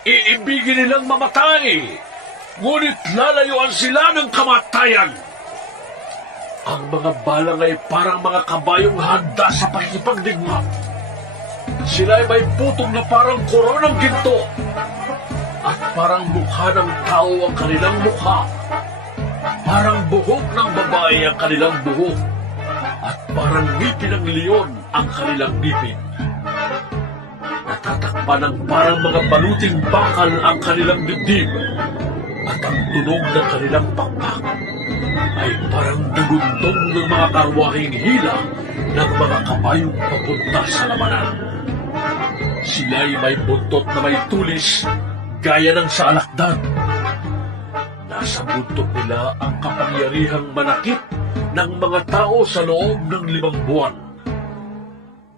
Iibigin nilang mamatay, ngunit lalayuan sila ng kamatayan. Ang mga balang ay parang mga kabayong handa sa pakikipagdigma. Sila ay may putong na parang koronang ginto, at parang mukha ng tao ang kanilang mukha. Parang buhok ng babae ang kanilang buhok, at parang ngipin ng leon ang kanilang bibig. Natatakpan ng parang mga baluting bakal ang kanilang dibdib, at ang tunog ng kanilang pakpak ay parang dagundong ng mga karwaheng hila ng mga kabayong papunta sa labanan. Sila'y may buntot na may tulis gaya ng sa alakdan. Nasa buntot nila ang kapangyarihang manakit ng mga tao sa loob ng 5 buwan.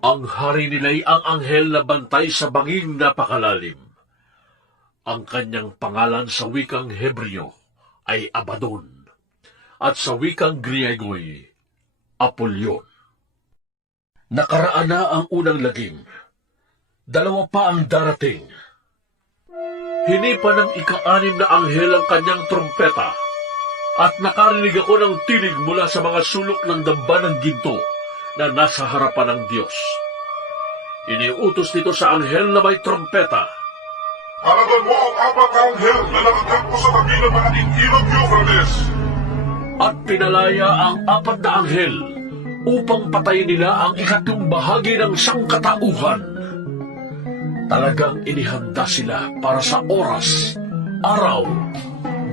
Ang hari nila'y ang anghel na bantay sa banging napakalalim. Ang kanyang pangalan sa wikang Hebreo ay Abaddon, at sa wikang Griego'y Apollyon. Nakaraan na ang unang lagim. 2 pa ang darating. Hinipa ng ika-6 na anghel ang kanyang trompeta, at nakarinig ako ng tinig mula sa mga sulok ng damba ng ginto na nasa harapan ng Diyos. Iniutos nito sa anghel na may trompeta. Halagan mo ang 4 na anghel na nakakampo sa tabi ng mga ilog Euphrates. At pinalaya ang 4 na anghel upang patayin nila ang 3 bahagi ng sangkatauhan. Talagang inihanda sila para sa oras, araw,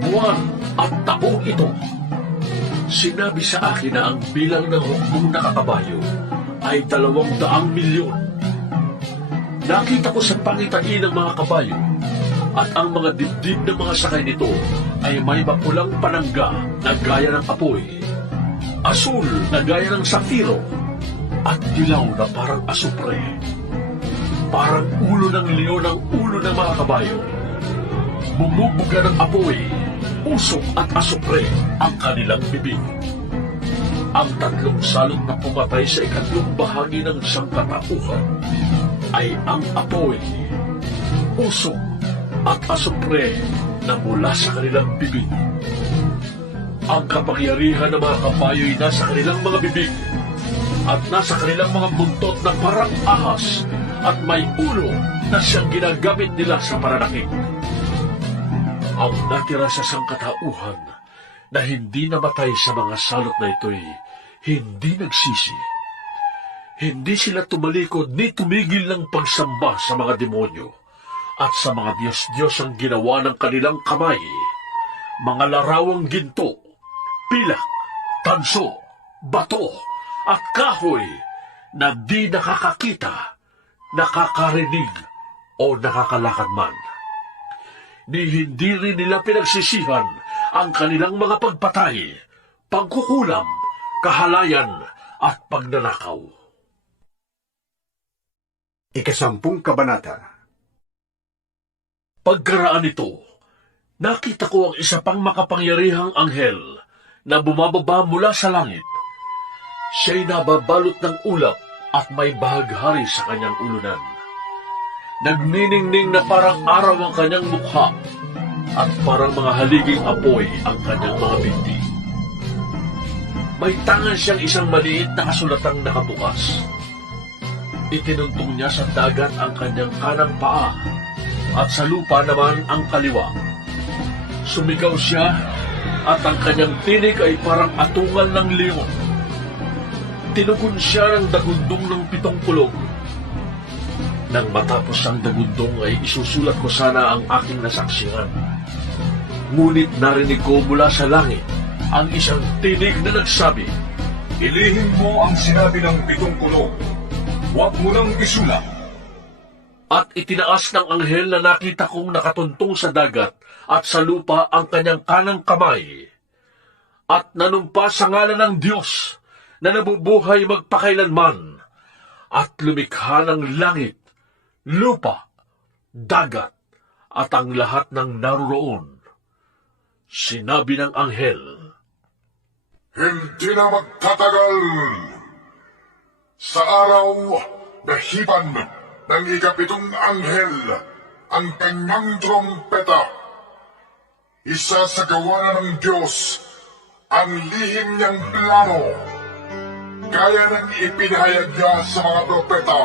buwan at taong ito. Sinabi sa akin na ang bilang ng hukbong nakakabayo ay 200 milyon. Nakita ko sa pangitain ng mga kabayo at ang mga dibdib ng mga sakay nito ay may mapulang panangga na gaya ng apoy, asul na gaya ng safiro, at dilaw na parang asupre. Parang ulo ng leon ang ulo ng mga kabayo. Bumubuga ng apoy, usok at asupre ang kanilang bibig. Ang 3 salot na pumatay sa 2 bahagi ng sangkatauhan ay ang apoy, usok at asupre na mula sa kanilang bibig. Ang kapangyarihan ng mga kabayo ay nasa kanilang mga bibig at nasa kanilang mga buntot na parang ahas, at may ulo na siyang ginagamit nila sa pananakit. Ang natira sa sangkatauhan na hindi namatay sa mga salot na ito'y hindi nagsisi. Hindi sila tumalikod ni tumigil ng pagsamba sa mga demonyo at sa mga Diyos-Diyos ang ginawa ng kanilang kamay, mga larawang ginto, pilak, tanso, bato at kahoy na di nakakakita, nakakarinig o nakakalakad man. Ni hindi rin nila pinagsisihan ang kanilang mga pagpatay, pagkukulam, kahalayan at pagnanakaw. 10 kabanata. Pagkaraan nito, nakita ko ang isa pang makapangyarihang anghel na bumababa mula sa langit. Siya'y nababalot ng ulap at may bahaghari sa kanyang ulunan. Nagniningning na parang araw ang kanyang mukha at parang mga haliging apoy ang kanyang mga binti. May tangan siyang isang maliit na kasulatang nakabukas. Itinuntong niya sa dagat ang kanyang kanang paa at sa lupa naman ang kaliwa. Sumigaw siya at ang kanyang tinig ay parang atungal ng leon. Tinugon siya ng dagundong ng 7 kulog. Nang matapos ang dagundong ay isusulat ko sana ang aking nasaksihan. Ngunit narinig ko mula sa langit ang isang tinig na nagsabi, Ilihim mo ang sinabi ng 7 kulog. Huwag mo nang isulat. At itinaas ng anghel na nakita kong nakatuntong sa dagat at sa lupa ang kanyang kanang kamay. At nanumpa sa ngalan ng Diyos na nabubuhay magpakailanman at lumikha ng langit, lupa, dagat at ang lahat ng naroon. Sinabi ng anghel, Hindi na magtatagal. Sa araw na hipan ng 7 anghel ang kanyang trompeta, isasagawa na ng Diyos ang lihim niyang plano, gaya ng ipinahayag niya sa mga propeta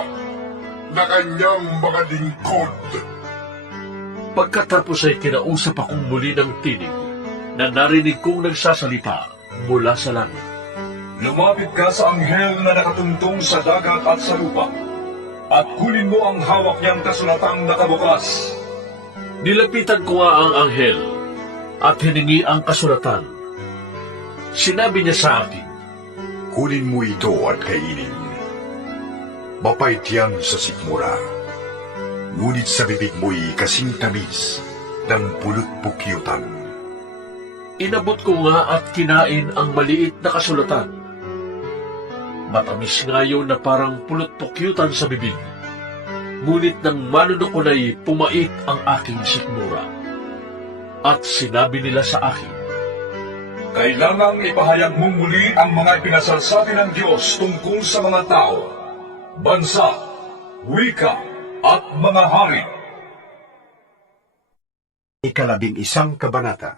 na kanyang mga lingkod. Pagkatapos ay kinausap akong muli ng tinig na narinig kong nagsasalita mula sa langit. Lumapit ka sa anghel na nakatuntong sa dagat at sa lupa, at kunin mo ang hawak niyang kasulatang nakabukas. Nilapitan ko nga ang anghel at hiningi ang kasulatan. Sinabi niya sa akin, Kunin mo ito at kainin. Mapait yan sa sikmura. Ngunit sa bibig mo'y kasing tamis ng pulot-pukyutan. inabot ko nga at kinain ang maliit na kasulatan. Matamis nga yun na parang pulot-pukyutan sa bibig. Ngunit nang manunok ko na'y pumait ang aking sikmura. At sinabi nila sa akin, Kailangang ipahayag mong muli ang mga ipinasasabi ng Diyos tungkol sa mga tao, bansa, wika, at mga hari. 11 kabanata.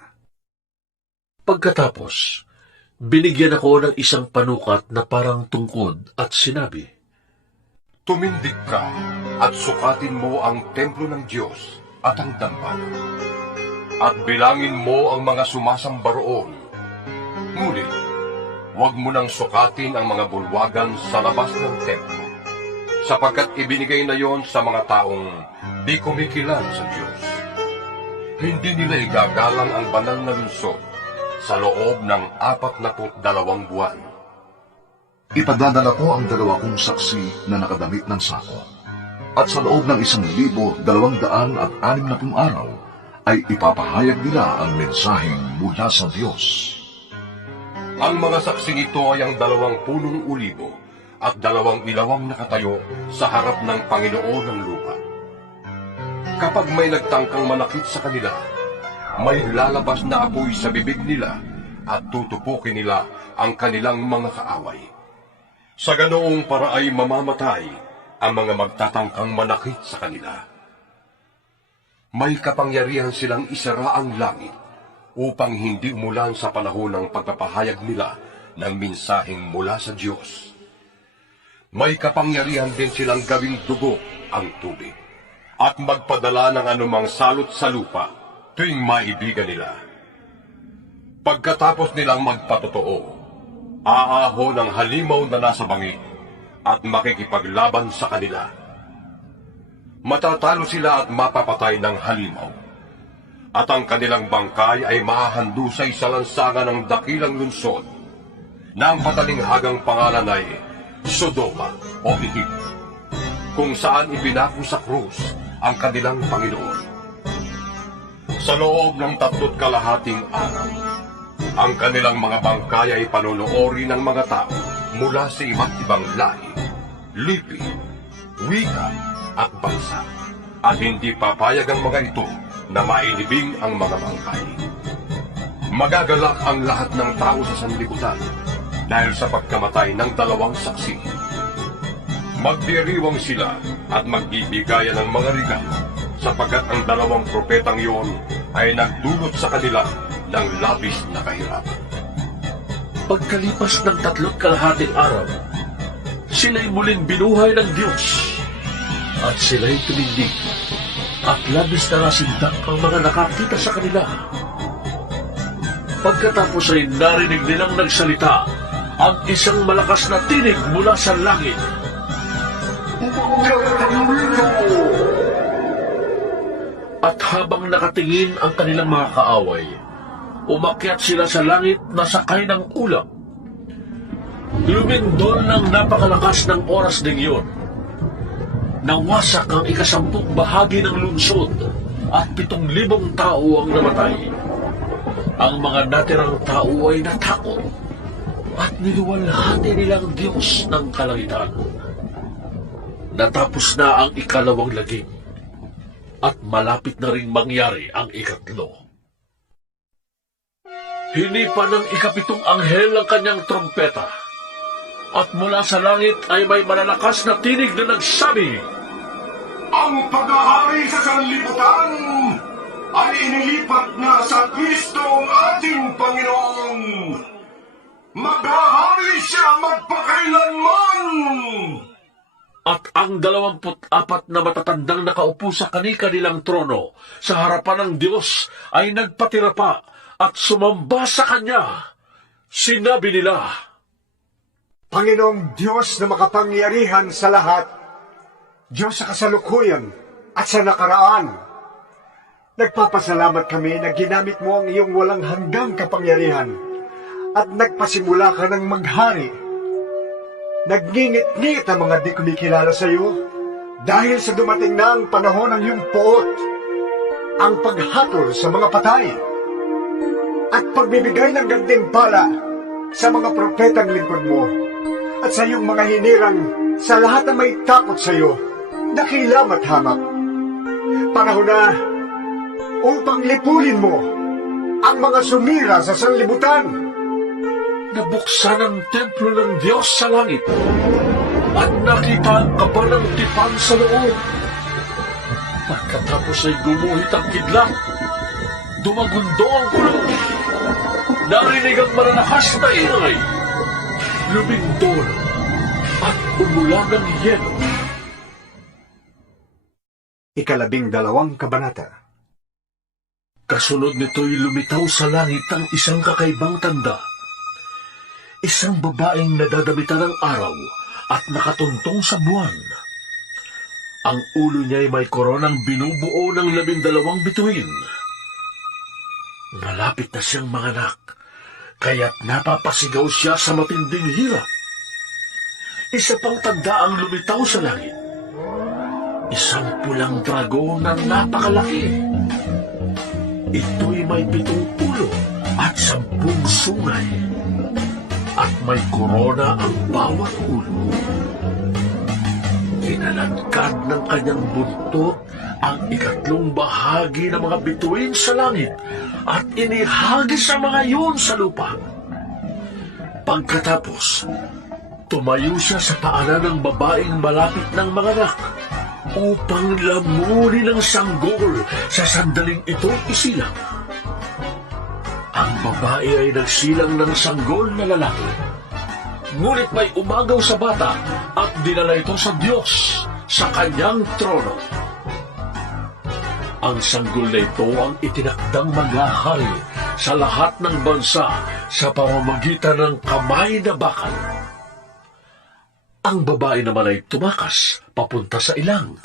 Pagkatapos, binigyan ako ng isang panukat na parang tungkod at sinabi, Tumindig ka at sukatin mo ang templo ng Diyos at ang dambana. At bilangin mo ang mga sumasamba roon. Ngunit, huwag mo nang sukatin ang mga bulwagan sa labas ng templo, sapagkat ibinigay na yon sa mga taong di kumikilala sa Diyos. Hindi nila igagalang ang banal na lungsod sa loob ng 42 buwan. Ipadadala ko ang 2 kong saksi na nakadamit ng sako. At sa loob ng 1,260 araw, ay ipapahayag nila ang mensaheng mula sa Diyos. Ang mga saksing ito ay ang 2 punong ulibo at 2 ilawang nakatayo sa harap ng Panginoon ng lupa. Kapag may nagtangkang manakit sa kanila, may lalabas na apoy sa bibig nila at tutupukin nila ang kanilang mga kaaway. Sa ganoong para ay mamamatay ang mga magtatangkang manakit sa kanila. May kapangyarihan silang isara ang langit upang hindi umulan sa panahon ng pagpapahayag nila ng mensaheng mula sa Diyos. May kapangyarihan din silang gawing dugo ang tubig at magpadala ng anumang salot sa lupa tuwing maibigan nila. Pagkatapos nilang magpatotoo, aahon ang halimaw na nasa bangin at makikipaglaban sa kanila. Matatalo sila at mapapatay ng halimaw, at ang kanilang bangkay ay mahahandusay sa lansangan ng dakilang lungsod na ang patalinghagang pangalan ay Sodoma o Egypt, kung saan ibinako sa krus ang kanilang Panginoon. Sa loob ng 3 kalahating araw, ang kanilang mga bangkay ay panonoori ng mga tao mula sa iba't ibang lahi, lipi, wika at bansa, at hindi papayag ang mga ito na mailibing ang mga bangkay. Magagalak ang lahat ng tao sa sanlibutan dahil sa pagkamatay ng 2 saksi. Magdiriwang sila at magbibigayan ng mga regalo, sapagkat ang 2 propetang iyon ay nagdulot sa kanila ng labis na kahirapan. Pagkalipas ng 3 kalahating araw, sila'y muling binuhay ng Diyos, at sila'y tumindig, at labis na nasindak ang mga nakakita sa kanila. Pagkatapos ay narinig nilang nagsalita ang isang malakas na tinig mula sa langit. At habang nakatingin ang kanilang mga kaaway, umakyat sila sa langit na sakay ng ulap. Lumindol ng napakalakas ng oras ding yun. Nawasak ang 10 bahagi ng lungsod at 7,000 tao ang namatay. Ang mga natirang tao ay natakot at niluwalhati nilang Diyos ng kalangitan. Natapos na ang 2 lagim at malapit na rin mangyari ang 3. Hinipa ng 7 anghel ang kanyang trompeta, at mula sa langit ay may malalakas na tinig na nagsabi, Ang paghahari sa sanlibutan ay inilipat na sa Kristo ang ating Panginoon. Maghahari siya magpakailanman. At ang 24 na matatandang nakaupo sa kani-kanilang trono sa harapan ng Diyos ay nagpatira pa at sumamba sa Kanya. Sinabi nila, Panginoong Diyos na makapangyarihan sa lahat, Diyos sa kasalukuyan at sa nakaraan, nagpapasalamat kami na ginamit mo ang iyong walang hanggang kapangyarihan at nagpasimula ka ng maghari. Nagngingit-ngit ang mga di kumikilala sa iyo dahil sa dumating na ang panahon ng iyong poot, ang paghatol sa mga patay, at pagbibigay ng gantimpala sa mga propetang lingkod mo at sa iyong mga hinirang sa lahat na may takot sa iyo, dakilam at hamak. Panahon na upang lipulin mo ang mga sumira sa sanlibutan. Nabuksan ang templo ng Diyos sa langit at nakita ang kaba ng tipan sa loob. Pagkatapos ay gumuhit ang kidlat, dumagundo ang kulong, narinig ang malalakas na ingay, lumindol at umulan ng yelo. 12 kabanata. Kasunod nito'y lumitaw sa langit ang isang kakaibang tanda. Isang babaeng nadadamitan ng araw at nakatuntong sa buwan. Ang ulo niya ay may koronang binubuo ng 12 bituin. Malapit na siyang manganak, kaya't napapasigaw siya sa matinding hirap. Isa pang tanda ang lumitaw sa langit. Isang pulang dragon na napakalaki. Ito'y may 7 ulo at 10 sungay. At may korona ang bawat ulo. Kinalagkad ng kanyang buntot ang 3 bahagi ng mga bituin sa langit at inihagis ang mga yun sa lupa. Pagkatapos, tumayo siya sa paanan ng babaeng malapit ng manganak upang lamunin ang sanggol sa sandaling itong isilang. Ang babae ay nagsilang ng sanggol na lalaki. Ngunit may umagaw sa bata at dinala ito sa Diyos sa kanyang trono. Ang sanggol na ito ang itinakdang maghahari sa lahat ng bansa sa pamamagitan ng kamay na bakal. Ang babae naman ay tumakas papunta sa ilang,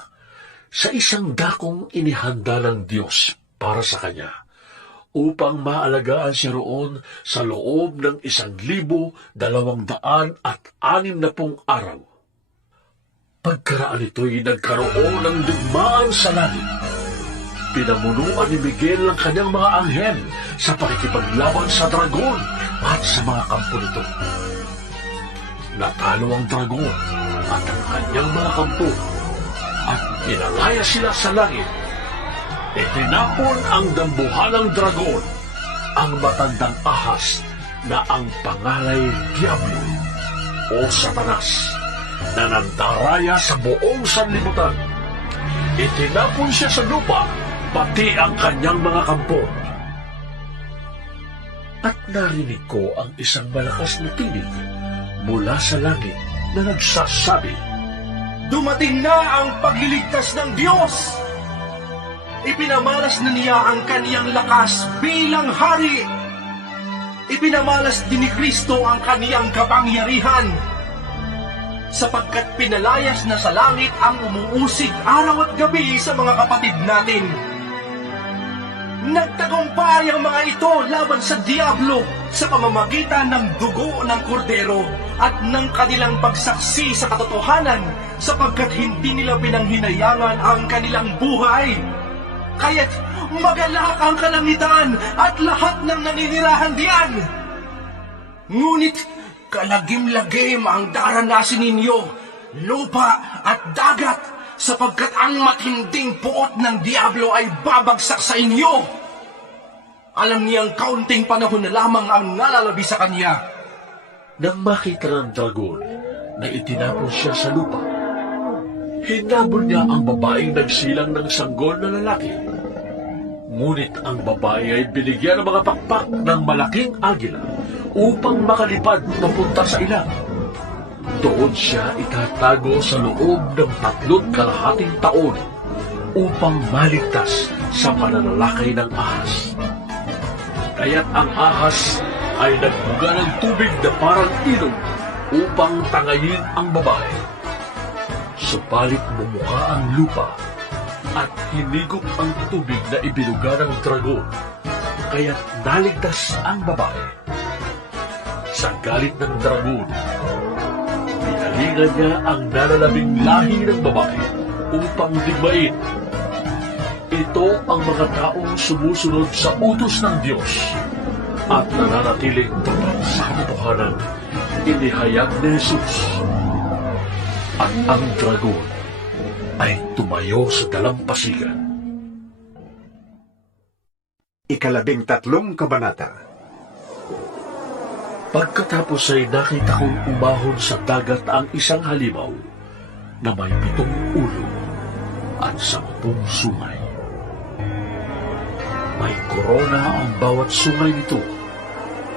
sa isang dakong inihanda ng Diyos para sa kanya, upang maalagaan siya roon sa loob ng 1,260 araw. Pagkaraan ito'y nagkaroon ng digmaan sa langit. Pinamunuan ni Miguel ang kanyang mga anghel sa pakikipaglaban sa dragon at sa mga kampo nito. Natalo ang dragon at ang kanyang mga kampo at pinalaya sila sa langit. Itinapon ang dambuhalang dragon, ang matandang ahas na ang pangalay Diablo o Satanas, na nandaraya sa buong sanlibutan. Itinapon siya sa lupa, pati ang kanyang mga kampo. At narinig ko ang isang malakas na tinig mula sa langit na nagsasabi, "Dumating na ang pagliligtas ng Diyos! Ipinamalas na niya ang kaniyang lakas bilang hari. Ipinamalas din ni Kristo ang kaniyang kapangyarihan, sapagkat pinalayas na sa langit ang umuusig araw at gabi sa mga kapatid natin. Nagtagumpay ang mga ito laban sa Diablo sa pamamagitan ng dugo ng kordero at ng kanilang pagsaksi sa katotohanan, sapagkat hindi nila pinanghinayangan ang kanilang buhay. Kaya't magalak ang kalangitan at lahat ng naninirahan diyan. Ngunit kalagim-lagim ang daranasin ninyo, lupa at dagat, sapagkat ang matinding puot ng Diablo ay babagsak sa inyo. Alam niyang kaunting panahon na lamang ang nalalabi sa kanya." Nang makita ng dragon na itinapon siya sa lupa, hinabol niya ang babaeng nagsilang ng sanggol na lalaki. Ngunit ang babae ay binigyan ng mga pakpak ng malaking agila upang makalipad papunta sa ilang. Doon siya itatago sa loob ng 3.5 taon upang maligtas sa pananalakay ng ahas. Kaya't ang ahas ay nagbuga ng tubig na parang ilog upang tangayin ang babae. Subalit bumuka ang lupa at hinigop ang tubig na ibinuga ng dragon, kaya't naligtas ang babae. Sa galit ng dragon, pinalingan niya ang nalalabing lahi ng babae upang digmain. Ito ang mga taong sumusunod sa utos ng Diyos at nananatiling tapat sa katotohanan inihayag ni Jesus. At ang dragon ay tumayo sa dalampasigan. 13 kabanata. Pagkatapos ay nakita kong umahon sa dagat ang isang halimaw na may 7 ulo at 10 sungay. May korona ang bawat sungay nito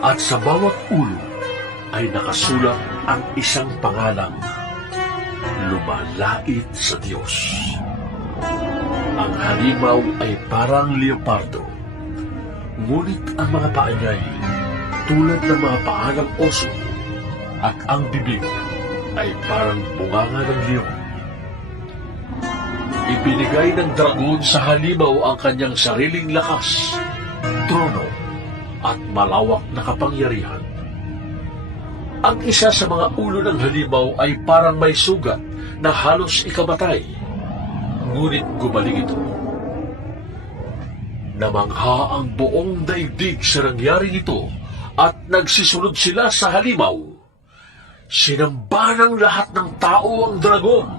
at sa bawat ulo ay nakasulat ang isang pangalang lumalait sa Diyos. Ang halimaw ay parang leopardo, ngunit ang mga paa niya ay tulad ng mga paa ng oso at ang bibig ay parang bunganga ng leon. Ibinigay ng dragon sa halimaw ang kanyang sariling lakas, trono, at malawak na kapangyarihan. Ang isa sa mga ulo ng halimaw ay parang may sugat na halos ikamatay, ngunit gumaling ito. Namangha ang buong daigdig sa nangyaring ito at nagsisunod sila sa halimaw. Sinamba ng lahat ng tao ang dragon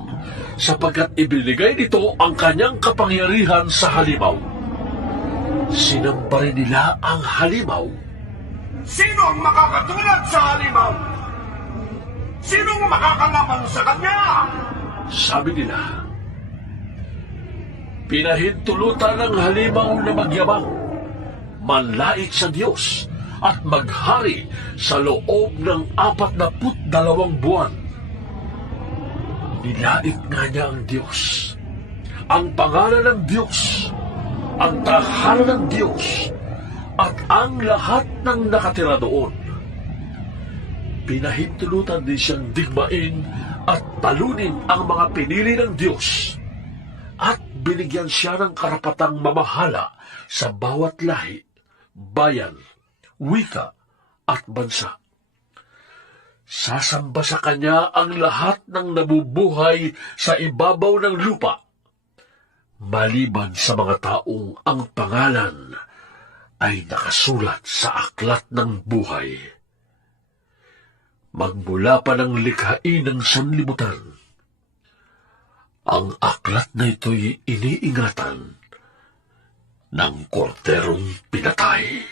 sapagkat ibinigay nito ang kanyang kapangyarihan sa halimaw. Sinamba rin nila ang halimaw. Sino ang makakatulad sa halimaw? Sino ang makakalaban sa kanya? Sabi nila, pinahintulutan ng halimaw na magyabang, manlait sa Diyos, at maghari sa loob ng 42 buwan. Nilait nga niya ang Diyos, ang pangalan ng Diyos, ang tahanan ng Diyos, at ang lahat ng nakatira doon. Pinahintulutan din siyang digmain at talunin ang mga pinili ng Diyos, at binigyan siya ng karapatang mamahala sa bawat lahi, bayan, wika at bansa. Sasamba sa kanya ang lahat ng nabubuhay sa ibabaw ng lupa, maliban sa mga taong ang pangalan ay nakasulat sa aklat ng buhay. Magmula pa ng likhain ng sanlibutan, ang aklat na ito'y iniingatan ng korderong pinatay.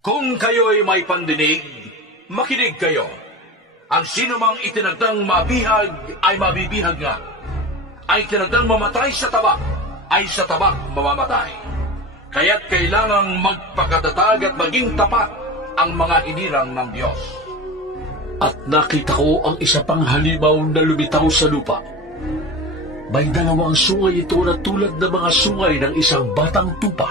Kung kayo'y may pandinig, makinig kayo. Ang sinumang itinagdang mabihag ay mabibihag nga. Ang itinagdang mamatay sa tabak ay sa tabak mamamatay. Kaya't kailangang magpakatatag at maging tapat ang mga hinirang ng Diyos. At nakita ko ang isa pang halimaw na lumitaw sa lupa. May 2 sungay ito na tulad ng mga sungay ng isang batang tupa.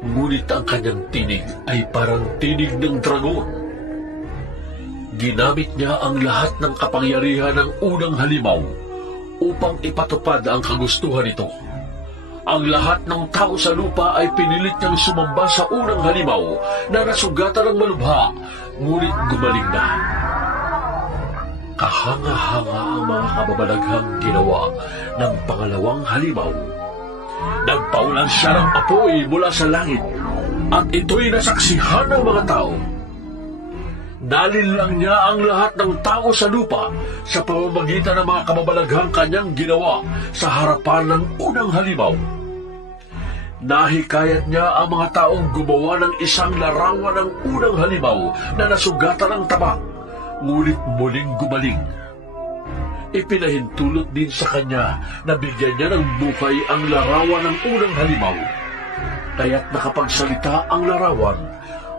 Ngunit ang kanyang tinig ay parang tinig ng dragon. Ginamit niya ang lahat ng kapangyarihan ng unang halimaw upang ipatupad ang kagustuhan nito. Ang lahat ng tao sa lupa ay pinilit niyang sumamba sa unang halimaw na nasugatan ng malubha, ngunit gumaling na. Kahanga-hanga ang mga kababalaghang ginawa ng pangalawang halimaw. Nagpaulan siya ng apoy mula sa langit, at ito'y nasaksihan ng mga tao. Nalinlang niya ang lahat ng tao sa lupa sa pamamagitan ng mga kababalaghang kanyang ginawa sa harapan ng unang halimaw. Nahikayat niya ang mga taong gumawa ng isang larawan ng unang halimaw na nasugatan ng tabak, ngunit muling gumaling. Ipinahintulot din sa kanya na bigyan niya ng buhay ang larawan ng unang halimaw. Kaya't nakapagsalita ang larawan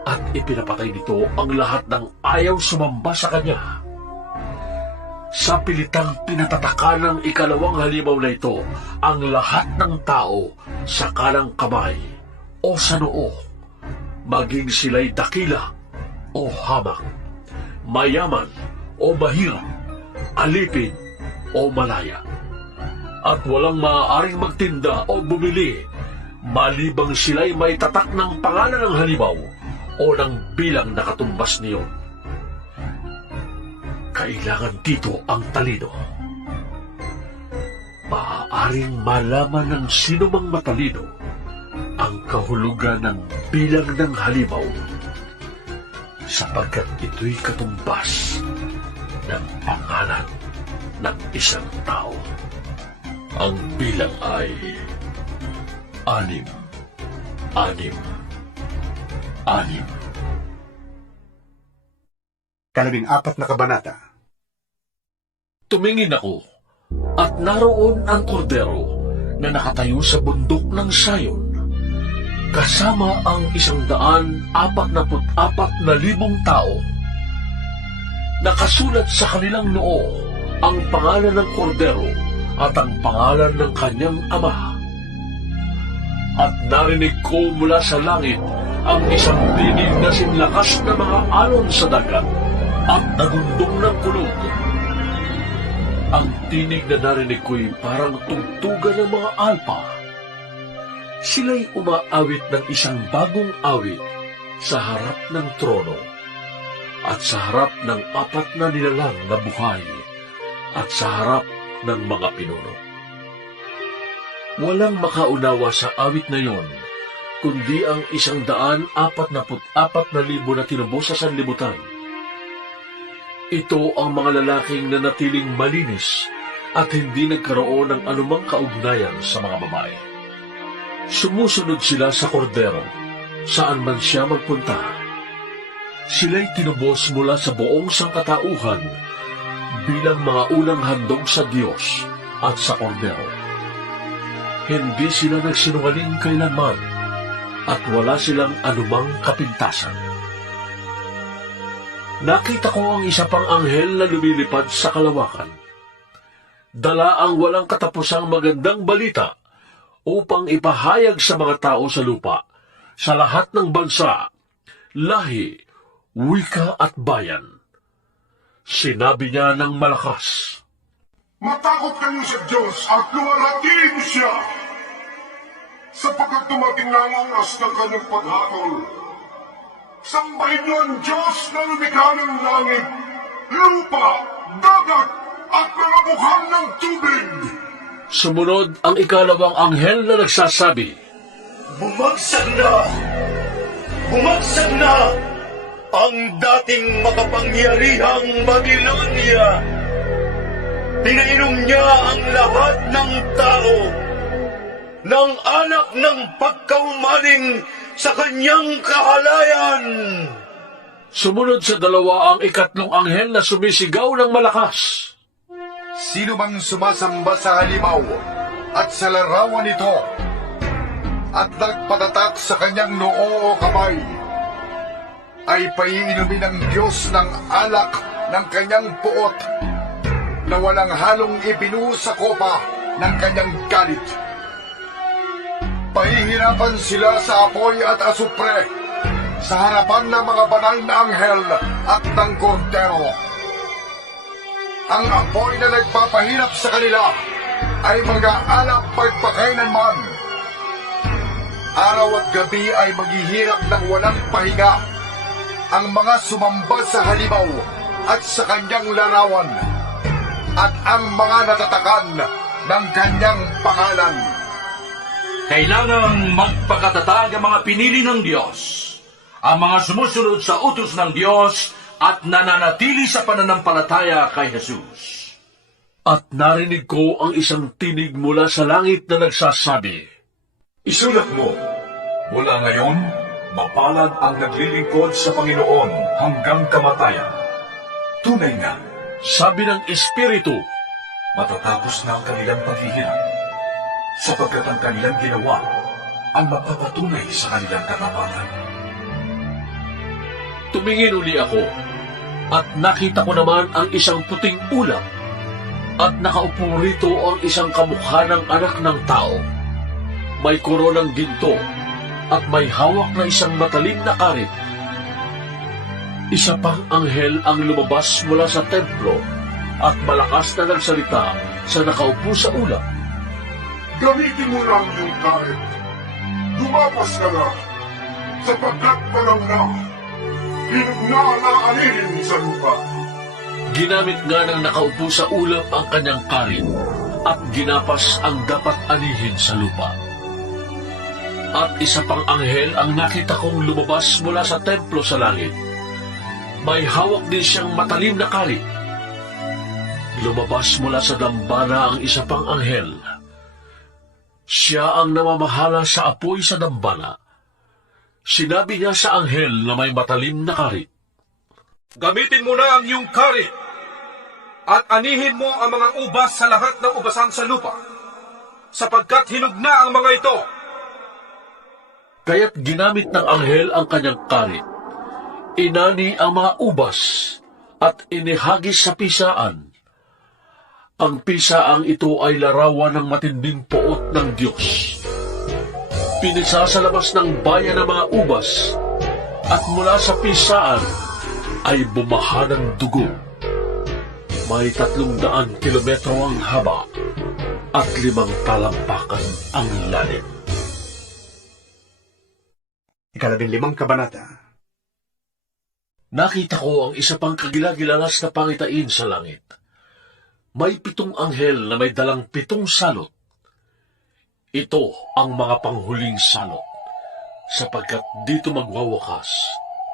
at ipinapatay nito ang lahat ng ayaw sumamba sa kanya. Sa pilitang pinatataka ng ikalawang halimaw na ito ang lahat ng tao sa kanang kamay o sa noo, maging sila'y dakila o hamak. mayaman o mahirap, alipin o malaya. At walang maaaring magtinda o bumili malibang sila'y may tatak ng pangalan ng halimaw o ng bilang na katumbas niyon. Kailangan dito ang talino. Maaaring malaman ng sino mang matalino ang kahulugan ng bilang ng halimaw sapagkat ito'y katumbas ng pangalan ng isang tao. Ang bilang ay 6, 6, 6. 14 na kabanata. Tumingin ako, at naroon ang kordero na nakatayo sa bundok ng Sayon, kasama ang 144,000 tao. Nakasulat sa kanilang noo ang pangalan ng kordero at ang pangalan ng kanyang ama. At narinig ko mula sa langit ang isang tinig na sinlakas na mga alon sa dagat at nagundong ng kulog. Ang tinig na narinig ko'y parang tugtugan ng mga alpa. Sila'y umaawit ng isang bagong awit sa harap ng trono at sa harap ng 4 na nilalang na buhay at sa harap ng mga pinuno. Walang makaunawa sa awit na yon, kundi ang 144,000 na tinubos sa sanlibutan. Ito ang mga lalaking nanatiling malinis at hindi nagkaroon ng anumang kaugnayan sa mga babae. Sumusunod sila sa kordero, saan man siya magpunta. Sila'y tinubos mula sa buong sangkatauhan bilang mga unang handog sa Diyos at sa kordero. Hindi sila nagsinungaling kailanman at wala silang anumang kapintasan. Nakita ko ang isa pang anghel na lumilipad sa kalawakan. Dala ang walang katapusang magandang balita upang ipahayag sa mga tao sa lupa, sa lahat ng bansa, lahi, wika at bayan. Sinabi niya ng malakas, Matakot kayo sa Diyos at luwalhatiin siya, sapagkat dumating na ang oras ng kanyang paghatol. Sambahin niyo ang Diyos na lumikha ng langit, lupa, dagat, at mga bukhang ng tubig. Sumunod ang ikalawang anghel na nagsasabi, Bumagsak na! Bumagsak na! Ang dating makapangyarihang Babilonia! Pinainom niya ang lahat ng tao ng anak ng pagkaumaling sa kanyang kahalayan. Sumunod sa dalawa ang ikatlong anghel na sumisigaw ng malakas. Sino bang sumasamba sa halimaw at sa larawan nito at nagpatatak sa kanyang noo o kamay ay paiinumin ng Diyos ng alak ng kanyang puot na walang halong ibinuhos sa kopa ng kanyang galit. Pahihirapan sila sa apoy at asupre sa harapan ng mga banal na anghel at ng kordero. Ang apoy na nagpapahirap sa kanila ay mag-aalap pagpakailanman. Araw at gabi ay maghihirap ng walang pahinga ang mga sumamba sa halimaw at sa kanyang larawan at ang mga natatakan ng kanyang pangalan. Kailangang magpakatatag ang mga pinili ng Diyos, ang mga sumusunod sa utos ng Diyos at nananatili sa pananampalataya kay Jesus. At narinig ko ang isang tinig mula sa langit na nagsasabi, Isulat mo, mula ngayon, mapalad ang naglilingkod sa Panginoon hanggang kamatayan. Tunay nga, sabi ng Espiritu, matatapos na ang kanilang paghihirap, sapagkat ang kanilang ginawa ang magpapatunay sa kanilang katapangan. Tumingin uli ako, at nakita ko naman ang isang puting ulap, at nakaupo rito ang isang kamukha ng anak ng tao. May koronang ginto, at may hawak na isang matalim na karit. Isa pang anghel ang lumabas mula sa templo at malakas na nagsalita sa nakaupo sa ulap. Gamitin mo lang yung karet. Lumapas ka na, sapagkat parang na, hinagnaanaanihin sa lupa. Ginamit nga ng nakaupo sa ulap ang kanyang karin at ginapas ang dapat anihin sa lupa. At isa pang anghel ang nakita kong lumabas mula sa templo sa langit. May hawak din siyang matalim na karit. Lumabas mula sa dambana ang isa pang anghel. Siya ang namamahala sa apoy sa dambana. Sinabi niya sa anghel na may matalim na karit, Gamitin mo na ang iyong karit at anihin mo ang mga ubas sa lahat ng ubasan sa lupa, sapagkat hinog na ang mga ito. Kaya't ginamit ng anghel ang kanyang karit. Inani ang mga ubas at inihagis sa pisaan. Ang pisaang ito ay larawan ng matinding poot ng Diyos. Pinisa sa labas ng bayan ng mga ubas at mula sa pisaan ay bumaha ng dugo. May 300 kilometro ang haba at 5 talampakan ang lalim. 15 kabanata. Nakita ko ang isa pang kagilagilalas na pangitain sa langit. May 7 anghel na may dalang 7 salot. Ito ang mga panghuling salot, sapagkat dito magwawakas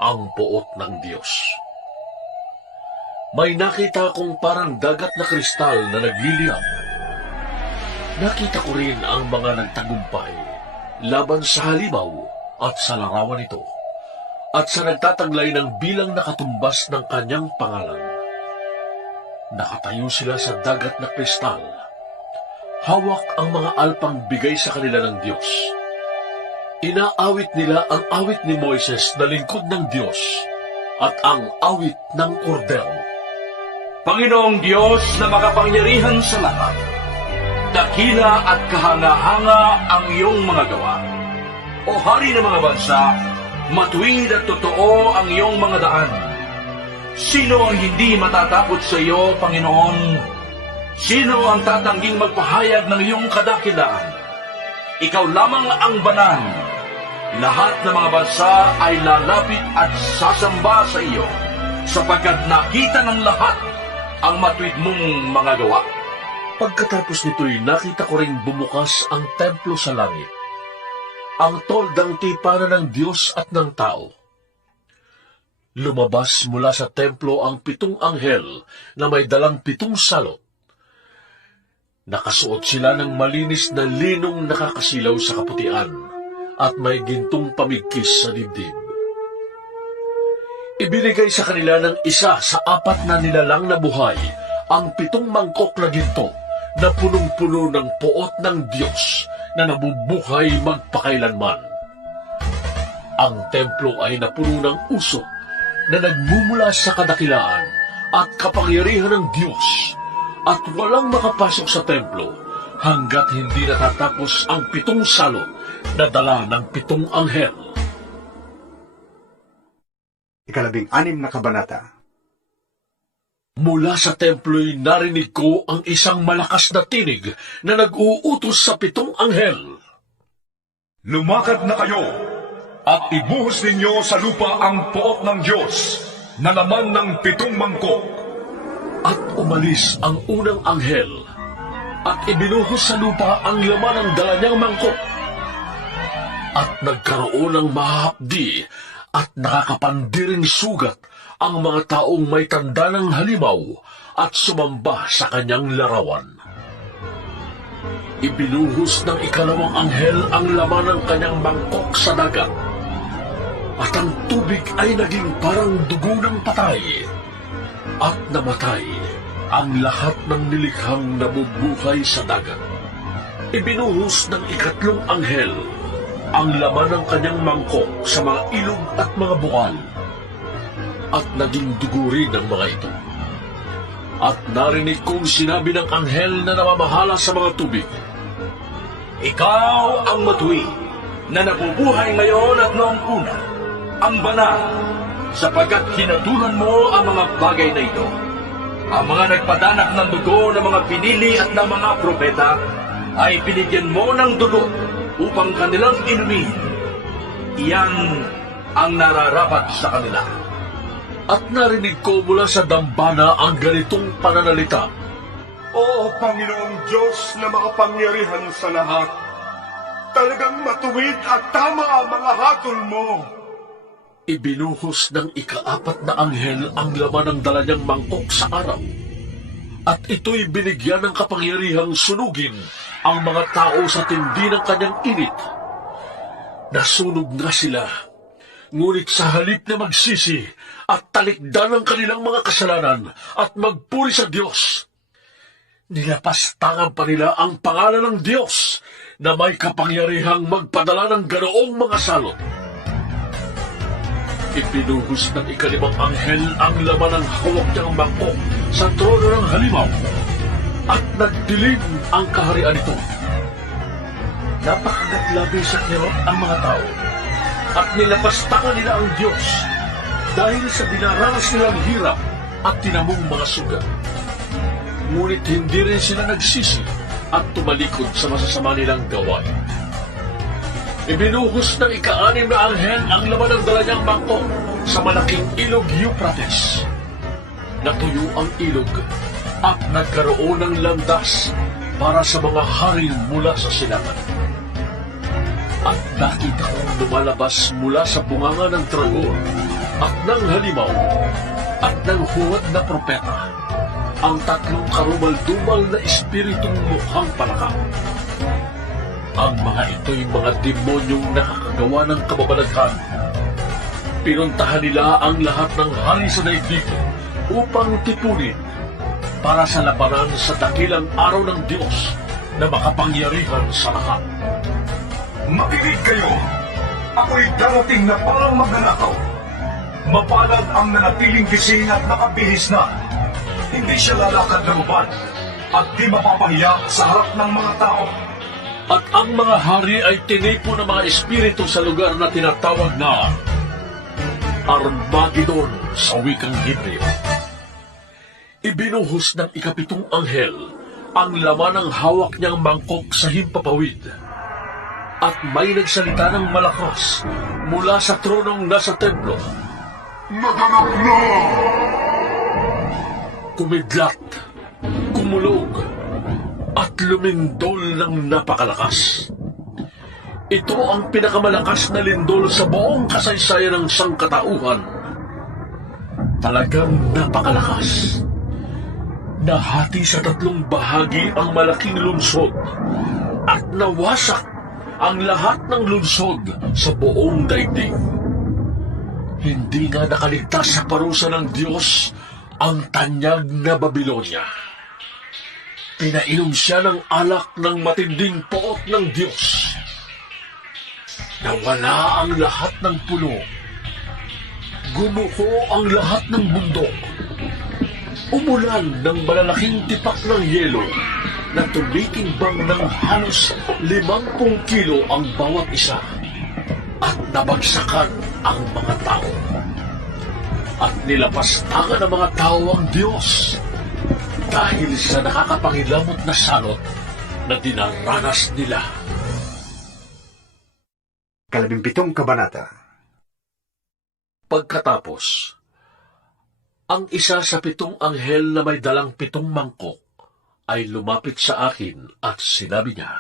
ang poot ng Diyos. May nakita akong parang dagat na kristal na nagliliyab. Nakita ko rin ang mga nagtagumpay laban sa halimaw at sa larawan nito, at sa nagtataglay ng bilang nakatumbas ng kanyang pangalan. Nakatayo sila sa dagat na kristal. Hawak ang mga alpang bigay sa kanila ng Diyos. Inaawit nila ang awit ni Moises na lingkod ng Diyos at ang awit ng kordero. Panginoong Diyos na makapangyarihan sa lahat, dakila at kahanga-hanga ang iyong mga gawa. O Hari ng mga bansa, matuwid at totoo ang iyong mga daan. Sino ang hindi matatakot sa iyo, Panginoon? Sino ang tatangging magpahayag ng iyong kadakilaan? Ikaw lamang ang banal. Lahat ng mga bansa ay lalapit at sasamba sa iyo, sapagkat nakita ng lahat ang matuwid mong mga gawa. Pagkatapos nito'y nakita ko ring bumukas ang templo sa langit. Ang toldang tipanan ng Diyos at ng tao. Lumabas mula sa templo ang 7 anghel na may dalang 7 salot. Nakasuot sila ng malinis na linong nakakasilaw sa kaputian at may gintong pamigkis sa dibdib. Ibinigay sa kanila ng isa sa 4 na nilalang na buhay ang 7 mangkok na ginto na punong-puno ng poot ng Diyos na nabubuhay magpakailanman. Ang templo ay napuno ng usok na nagmumula sa kadakilaan at kapangyarihan ng Diyos, at walang makapasok sa templo hanggat hindi natatapos ang 7 salot na dala ng 7 anghel. 16 na kabanata. Mula sa templo'y narinig ko ang isang malakas na tinig na nag-uutos sa 7 anghel. Lumakad na kayo at ibuhos ninyo sa lupa ang poot ng Diyos na laman ng 7 mangkok. At umalis ang unang anghel at ibinuhos sa lupa ang laman ng dala niyang mangkok. At nagkaroon ng mahapdi at nakakapandiring sugat ang mga taong may tanda ng halimaw at sumamba sa kanyang larawan. Ibinuhos ng 2 anghel ang laman ng kanyang mangkok sa dagat, at ang tubig ay naging parang dugo ng patay, at namatay ang lahat ng nilikhang nabubuhay sa dagat. Ibinuhos ng 3 anghel ang laman ng kanyang mangkok sa mga ilog at mga bukal, at naging dugo rin ang mga ito. At narinig kong sinabi ng anghel na namamahala sa mga tubig, Ikaw ang matuwid na nabubuhay ngayon at noong una, ang banal, sapagkat hinatulan mo ang mga bagay na ito. Ang mga nagpadanak ng dugo ng mga pinili at ng mga propeta ay binigyan mo ng dugo upang kanilang inumin. Iyan ang nararapat sa kanila. At narinig ko mula sa dambana ang ganitong pananalita. O Panginoong Diyos na makapangyarihan sa lahat, talagang matuwid at tama ang mga hatol mo. Ibinuhos ng ikaapat na anghel ang laman ng dala niyang mangkok sa araw. At ito'y binigyan ng kapangyarihang sunugin ang mga tao sa tindi ng kanyang init. Nasunog nga sila, ngunit sa halip na magsisi at talikdan ang kanilang mga kasalanan at magpuri sa Diyos, nilapastangan pa nila ang pangalan ng Diyos na may kapangyarihang magpadala ng ganoong mga salot. Ipinuhos ng ikalimang anghel ang laman ng hawak niyang mangkok sa trono ng halimaw at nagdilim ang kaharian nito. Napakagatlabi sa kirot ang mga tao at nilapastangan nila ang Diyos dahil sa dinaranas nilang hirap at tinamong mga sugat. Ngunit hindi rin sila nagsisi at tumalikod sa masasama nilang gawain. Ibinuhos ng ika-anim na anghel ang laman ng dala niyang mangkok sa malaking ilog Euphrates. Natuyo ang ilog at nagkaroon ng landas para sa mga hari mula sa silangan. At nakita kong lumalabas mula sa bunganga ng dragon at ng halimaw at ng huwad na propeta ang tatlong karumal-dumal na espiritong mukhang palaka. Ang mga ito'y mga demonyong nakakagawa ng kababalaghan. Pinuntahan nila ang lahat ng hari sa daigdig upang tipunin para sa labanan sa dakilang araw ng Diyos na makapangyarihan sa lahat. Makinig kayo! Ako'y darating na parang magnanakaw. Mapalad ang nanatiling gising at nakabihis na. Hindi siya lalakad na lubad at di mapapahiya sa harap ng mga tao. At ang mga hari ay tinipo ng mga espiritu sa lugar na tinatawag na Armageddon sa wikang Hebreo. Ibinuhos ng ikapitong anghel ang laman ng hawak niyang mangkok sa himpapawid. At may nagsalita ng malakas mula sa tronong nasa templo. Naganap na! Kumidlat, kumulog, at lumindol ng napakalakas. Ito ang pinakamalakas na lindol sa buong kasaysayan ng sangkatauhan. Talagang napakalakas. Nahati sa tatlong bahagi ang malaking lungsod at nawasak ang lahat ng lungsod sa buong daigdig. Hindi nga nakaligtas sa parusa ng Diyos ang tanyag na Babilonia. Pinainom siya ng alak ng matinding poot ng Diyos. Nawala ang lahat ng puno. Gumuho ang lahat ng bundok. Umulan ng malalaking tipak ng yelo na tumitimbang ng halos 50 kilo ang bawat isa. At nabagsakan ang mga tao. At nilapastangan ng mga tao ang Diyos dahil sa nakakapangilamot na salot na dinaranas nila. 17 kabanata. Pagkatapos, ang isa sa 7 anghel na may dalang 7 mangkok ay lumapit sa akin at sinabi niya,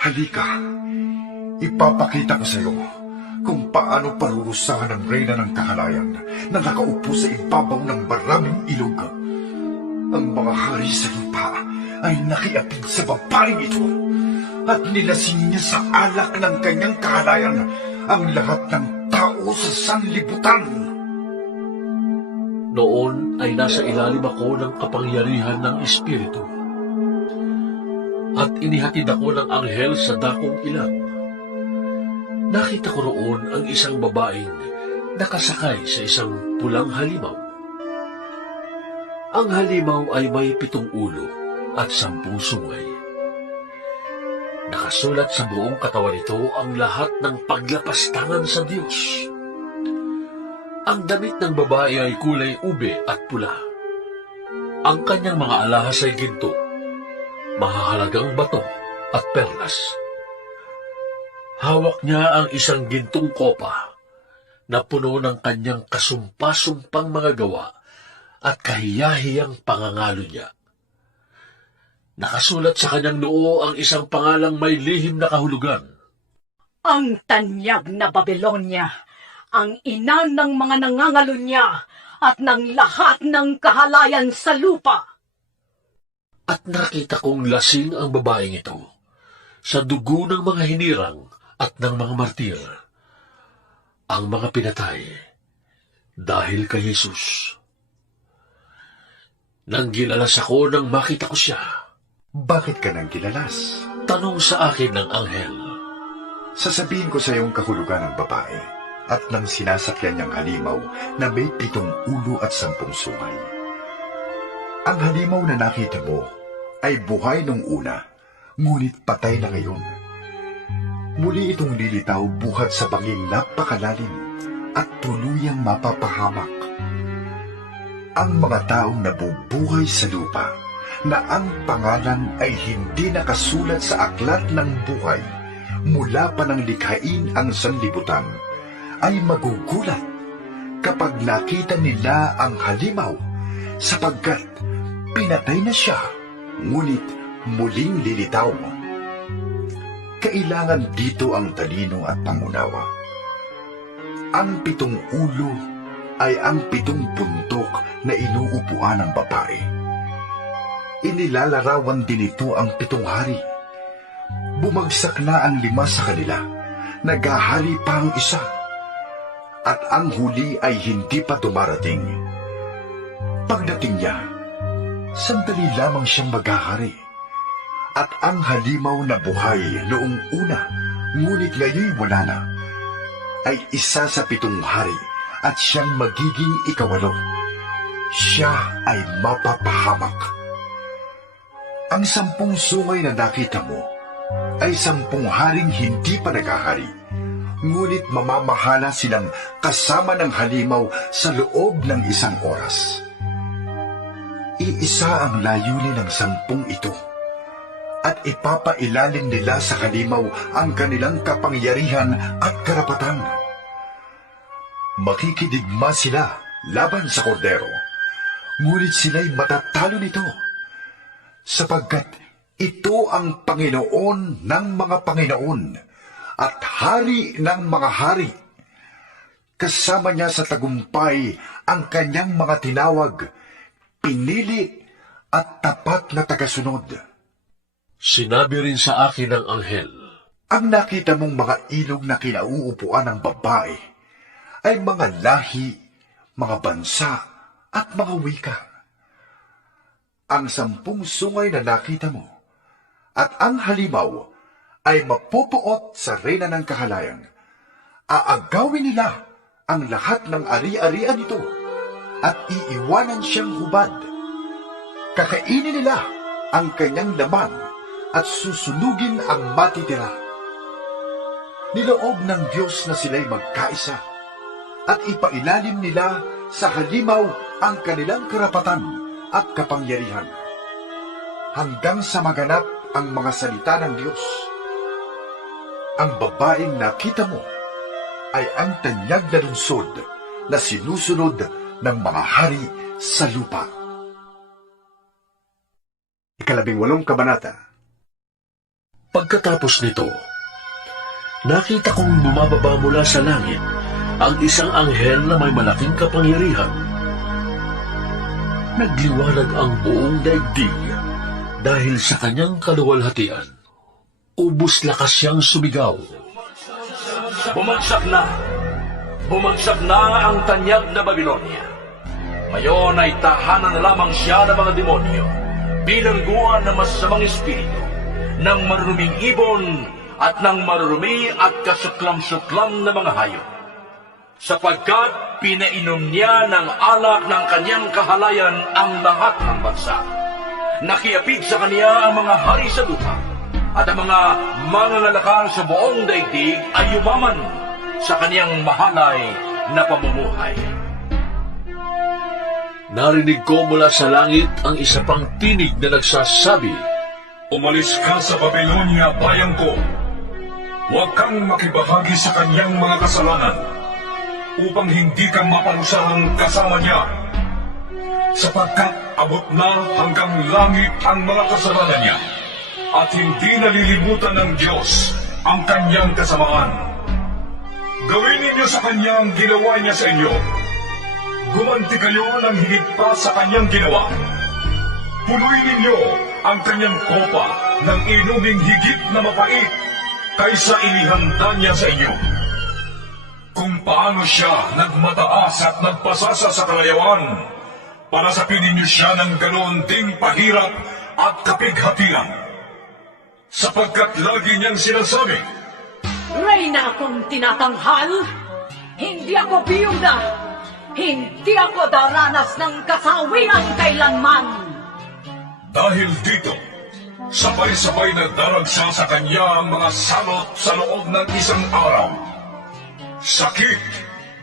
Halika, ipapakita ko sa iyo kung paano parurusahan ang reyna ng kahalayan na nakaupo sa ibabaw ng maraming ilog. Ang mga hari sa lupa ay nakiapid sa babaeng ito at nilasing niya sa alak ng kanyang kahalayan ang lahat ng tao sa sanlibutan. Noon ay nasa ilalim ako ng kapangyarihan ng Espiritu at inihatid ako ng anghel sa dakong ilang. Nakita ko roon ang isang babaeng nakasakay sa isang pulang halimaw. Ang halimaw ay may 7 ulo at 10 sungay. Nakasulat sa buong katawan nito ang lahat ng paglapastangan sa Diyos. Ang damit ng babae ay kulay ube at pula. Ang kanyang mga alahas ay ginto, mahahalagang bato at perlas. Hawak niya ang isang gintong kopa na puno ng kanyang kasumpa-sumpang mga gawa at kahiyahiyang pangangalo niya. Nakasulat sa kanyang noo ang isang pangalang may lihim na kahulugan. Ang tanyag na Babylonia, ang ina ng mga nangangalo niya at ng lahat ng kahalayan sa lupa. At nakita kong lasing ang babaeng ito sa dugo ng mga hinirang at ng mga martir, ang mga pinatay dahil kay Jesus. Nang gilalas ako nang makita ko siya. Bakit ka nang gilalas? Tanong sa akin ng anghel. Sasabihin ko sa iyong kahulugan ng babae at ng sinasakyan niyang halimaw na may 7 ulo at 10 sungay. Ang halimaw na nakita mo ay buhay nung una, ngunit patay na ngayon. Muli itong lilitaw buhat sa banging napakalalim at tuluyang mapapahamak. Ang mga taong nabubuhay sa lupa na ang pangalan ay hindi nakasulat sa aklat ng buhay mula pa nang likhain ang sanlibutan, ay magugulat kapag nakita nila ang halimaw sapagkat pinatay na siya, ngunit muling lilitaw. Kailangan dito ang talino at pangunawa. Ang 7 ulo ay ang 7 puntok na inuupuan ng babae. Inilalarawan din ito ang 7 hari. Bumagsak na ang 5 sa kanila, naghahari pa ang isa, at ang huli ay hindi pa dumarating. Pagdating niya, sandali lamang siyang maghahari, at ang halimaw na buhay noong una, ngunit ngayon wala na, ay isa sa 7 hari at siyang magiging ika-8. Siya ay mapapahamak. Ang 10 sungay na nakita mo ay 10 haring hindi pa naghahari, ngunit mamamahala silang kasama ng halimaw sa loob ng 1 oras. Iisa ang layunin ng 10 ito, at ipapailalim nila sa halimaw ang kanilang kapangyarihan at karapatan. Makikidigma sila laban sa kordero, ngunit sila'y matatalo nito, sapagkat ito ang Panginoon ng mga Panginoon at Hari ng mga hari. Kasama niya sa tagumpay ang kanyang mga tinawag, pinili at tapat na tagasunod. Sinabi rin sa akin ng anghel, ang nakita mong mga ilog na kinauupuan ng babae ay mga lahi, mga bansa at mga wika. Ang 10 sungay na nakita mo at ang halimaw ay mapupuot sa reyna ng kahalayan. Aagawin nila ang lahat ng ari-arian nito at iiwanan siyang hubad. Kakainin nila ang kanyang laman at susunugin ang matitira. Niloob ng Diyos na sila'y magkaisa at ipailalim nila sa halimaw ang kanilang karapatan at kapangyarihan, hanggang sa maganap ang mga salita ng Diyos. Ang babaeng nakita mo ay ang tanyag na lungsod na sinusunod ng mga hari sa lupa. 18 kabanata. Pagkatapos nito, nakita kong bumababa mula sa langit ang isang anghel na may malaking kapangyarihan. Nagliwanag ang buong daigdig dahil sa kanyang kaluwalhatian. Ubus lakas siyang sumigaw. Bumagsak na! Bumagsak na ang tanyag na Babylonia. Ngayon ay tahanan na lamang siya ng mga demonyo, bilangguan ng masamang espiritu, ng maruruming ibon at ng marurumi at kasuklam-suklam na mga hayop. Sapagkat pinainom niya ng alak ng kanyang kahalayan ang lahat ng bansa. Nakiapid sa kaniya ang mga hari sa lupa, at ang mga mangangalakal sa buong daigdig ay yumaman sa kaniyang mahalay na pamumuhay. Narinig ko mula sa langit ang isa pang tinig na nagsasabi, Umalis ka sa Babylonia, bayan ko. Huwag kang makibahagi sa kanyang mga kasalanan upang hindi ka maparusahan kasama niya. Sapagkat abot na hanggang langit ang mga kasalanan niya at hindi nalilimutan ng Diyos ang kanyang kasamaan. Gawin ninyo sa kanya ang ginawa niya sa inyo. Gumanti kayo ng higit pa sa kanyang ginawa. Punuin ninyo ang kanyang kopa ng inuming higit na mapait kaysa inihanda niya sa inyo. Kung paano siya nagmataas at nagpasasa sa kalayawan, para sapinin niyo siya ng ganoon ding pahirap at kapighatian. Sapagkat lagi niyang sinasabi, Reyna akong tinatanghal, hindi ako biyuda, hindi ako daranas ng kasawian kailanman. dahil dito, sabay-sabay na daragsa sa kanya ang mga salot sa loob ng isang araw. Sakit,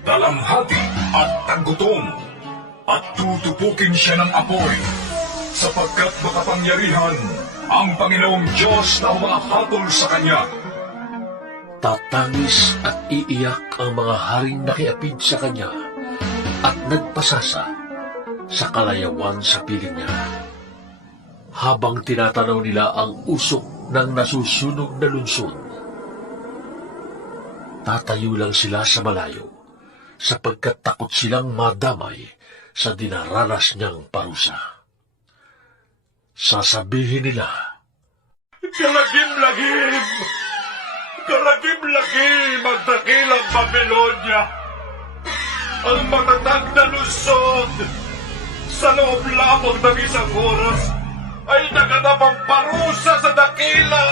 dalamhati at tagutom, at tutupukin siya ng apoy, sapagkat makapangyarihan ang Panginoong Diyos na humahatol sa kanya. Tatangis at iiyak ang mga haring nakiapid sa kanya at nagpasasa sa kalayawan sa piling niya. Habang tinatanaw nila ang usok ng nasusunog na lungsod, tatayo lang sila sa malayo sapagkat takot silang madamay sa dinaranas niyang parusa. Sasabihin nila, Kalagim-lagim! Kalagim-lagim ang dakilang Babylonia! Ang matatag na lungsod! Sa loob lamang ng isang oras ay naganap ang parusa sa dakila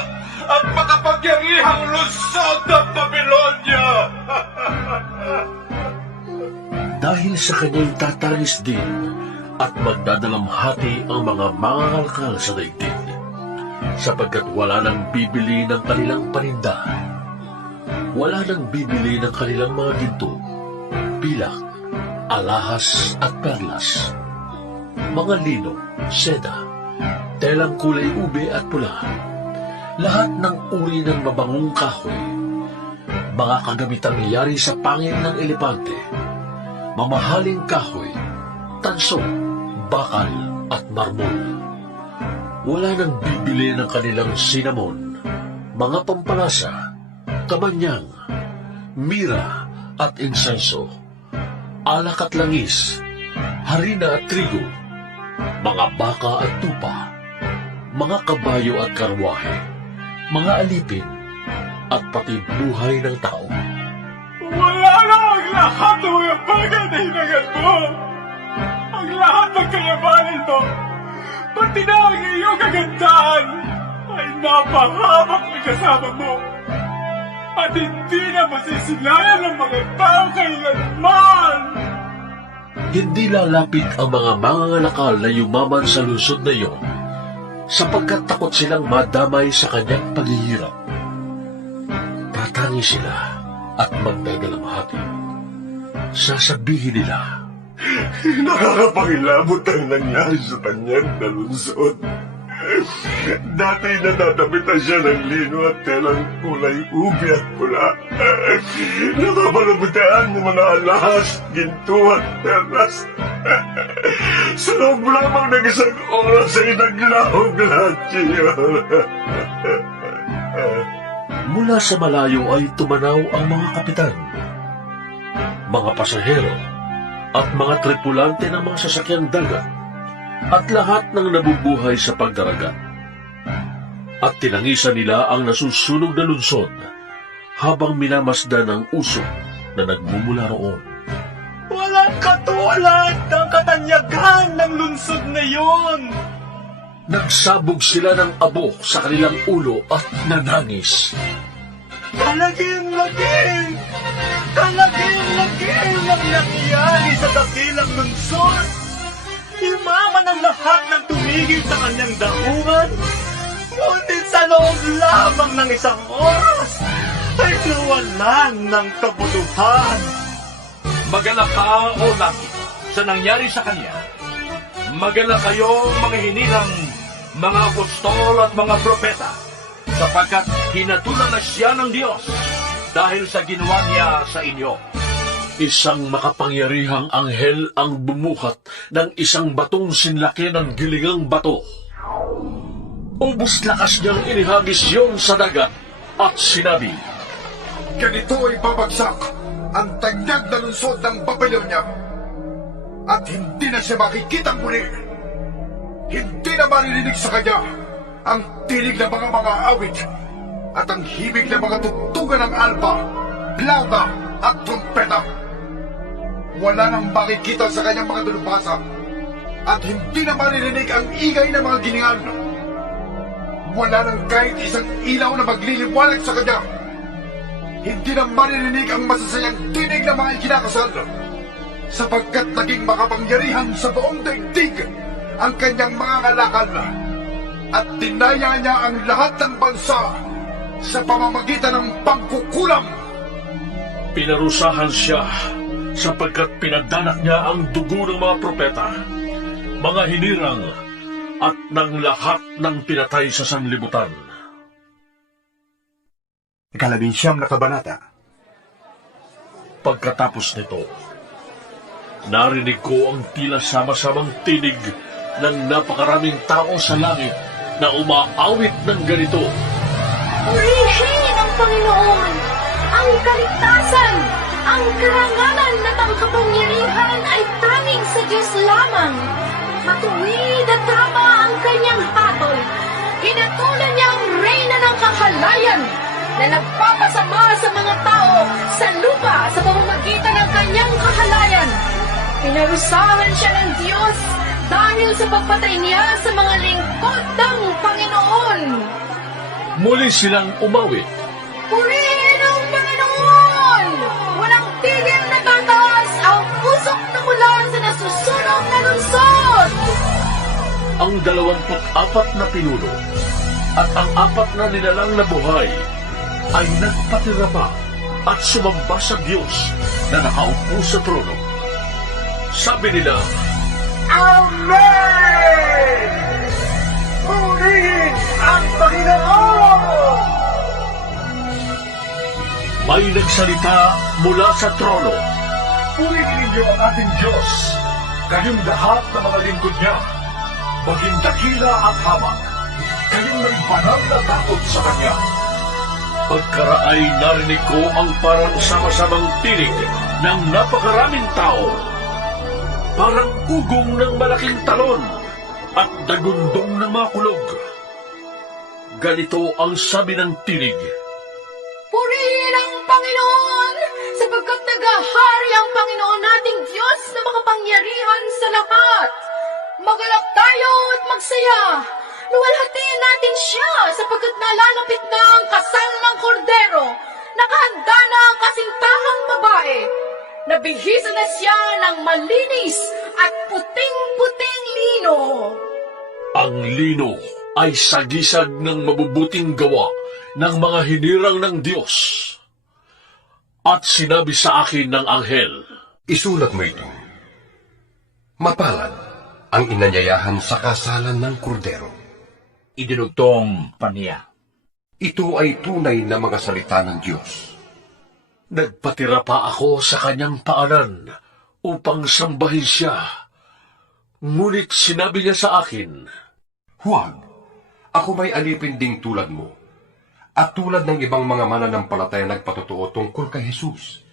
at makapangyarihang lungsod ng Babylonia! dahil sa kanyang tatangis din at magdadalamhati ang mga mangangalkal sa daigdig, sapagkat wala nang bibili ng kanilang paninda, wala nang bibili ng kanilang mga ginto, pilak, alahas at perlas, mga lino, seda, telang kulay ube at pula, lahat ng uri ng mabangong kahoy, mga kagamitang yari sa pangil ng elepante, mamahaling kahoy, tanso, bakal at marmol. Wala nang bibili ng kanilang sinamon, mga pampalasa, kamanyang, mira at insenso, alak at langis, harina at trigo, mga baka at tupa, mga kabayo at karwahe, mga alipin, at pati buhay ng tao. Wala na ang lahat ng mga bagay na hinagat mo! Ang lahat ng kayamanan mo, pati na ang iyong kagandahan, ay napahamak na kasama mo. At hindi na masisilayan ng mga tao kailanman! Hindi lalapit ang mga mangangalakal na yumaman sa lungsod na iyon, sapagkat takot silang madamay sa kanyang paghihirap. Tatangi sila at magdadalamhati. Sasabihin nila, Nakakapangilabot ang nangyari sa kanyang nalunsod. Dati nadadamitan siya ng lino at telang kulay ube at pula. Napapalabutaan ng mga alahas, ginto at perlas. Sa loob lamang ng isang oras ay naglahog lahat siya. mula sa malayo ay tumanaw ang mga kapitan, mga pasahero, at mga tripulante ng mga sasakyang dagat, at lahat ng nabubuhay sa pagdaragat. At tinangisan nila ang nasusunog na lungsod habang minamasdan ang usok na nagmumula roon. Walang katulad ng katanyagan ng lungsod na iyon! Nagsabog sila ng abo sa kanilang ulo at nanangis. Kalagim-lagim! Kalagim-lagim ang nangyari sa dakilang lungsod! Imaman ang lahat ng tumigil sa kanyang daungan, ngunit sa loob lamang ng isang oras ay nawalan ng kabuluhan. Magalak ka o langit sa nangyari sa kanya. Magalak kayo mga hinilang, mga apostol at mga propeta, sapagkat hinatulan na siya ng Diyos dahil sa ginawa niya sa inyo. Isang makapangyarihang anghel ang bumuhat ng isang batong sinlaki ng gilingang bato. Ubus lakas niyang inihagis yon sa dagat at sinabi, Ganito ay babagsak ang tanyag na lungsod ng Babylonia at hindi na siya makikitang muli. Hindi na maririnig sa kanya ang tinig ng mga awit at ang himig ng mga tugtugan ng alpa, plauta at trumpeta. Wala nang makikita sa kanyang mga dalubhasa at hindi na maririnig ang ingay ng mga giningan. Wala nang kahit isang ilaw na magliliwanag sa kanya. Hindi na maririnig ang masasayang tinig ng mga ikinakasal, sapagkat naging makapangyarihan sa buong daigdig ang kanyang mga ngalakal at dinaya niya ang lahat ng bansa sa pamamagitan ng pangkukulam. pinarusahan siya sapagkat pinagdanak niya ang dugo ng mga propeta, mga hinirang at ng lahat ng pinatay sa sanlibutan. 19 na kabanata. Pagkatapos nito, narinig ko ang tila sama-samang tinig ng napakaraming tao sa langit na umaawit ng ganito. Purihin ang Panginoon! Ang kaligtasan! Ang karangalan at ang kapangyarihan ay tanging sa Diyos lamang. Matuwid at tama ang kanyang hatol. Hinatulan niya ang reyna ng kahalayan na nagpapasama sa mga tao sa lupa sa pamamagitan ng kanyang kahalayan. Pinarusahan siya ng Diyos dahil sa pagpatay niya sa mga lingkod ng Panginoon. Muli silang umawit. Purihin ang Panginoon! Walang tigil na tataas ang usok na mula sa nasusunog na lungsod! Ang 24 na pinuno at ang 4 na nilalang na buhay ay nagpatira pa at sumamba sa Diyos na nakaupo sa trono. Sabi nila, Amen! Purihin ang Panginoon! may nagsalita mula sa trono. Purihin ninyo ang ating Diyos, kayong lahat na mga lingkod niya, maging dakila at hamak, kayong may banal na takot sa Kanya. Pagkaraay narinig ko ang parang sama-samang tinig ng napakaraming tao. Parang ugong ng malaking talon at dagundong ng mga kulog. Ganito ang sabi ng tinig. Purihin ang Panginoon! Sapagkat nagahari ang Panginoon nating Diyos na makapangyarihan sa lahat. Magalak tayo at magsaya. Luwalhatiin natin siya sapagkat nalalapit na ang kasal ng kordero. Nakahanda na ang kasintahang babae. Nabihisa na siya ng malinis at puting-puting lino. Ang lino ay sagisag ng mabubuting gawa ng mga hinirang ng Diyos. At sinabi sa akin ng anghel, Isulat mo ito. Mapalad ang inanyayahan sa kasalan ng kordero. Idinugtong pa niya. Ito ay tunay na mga salita ng Diyos. nagpatira pa ako sa kanyang paanan upang sambahin siya. Ngunit sinabi niya sa akin, Huwag, ako may alipin ding tulad mo, at tulad ng ibang mga mananampalataya nagpatotoo tungkol kay Jesus.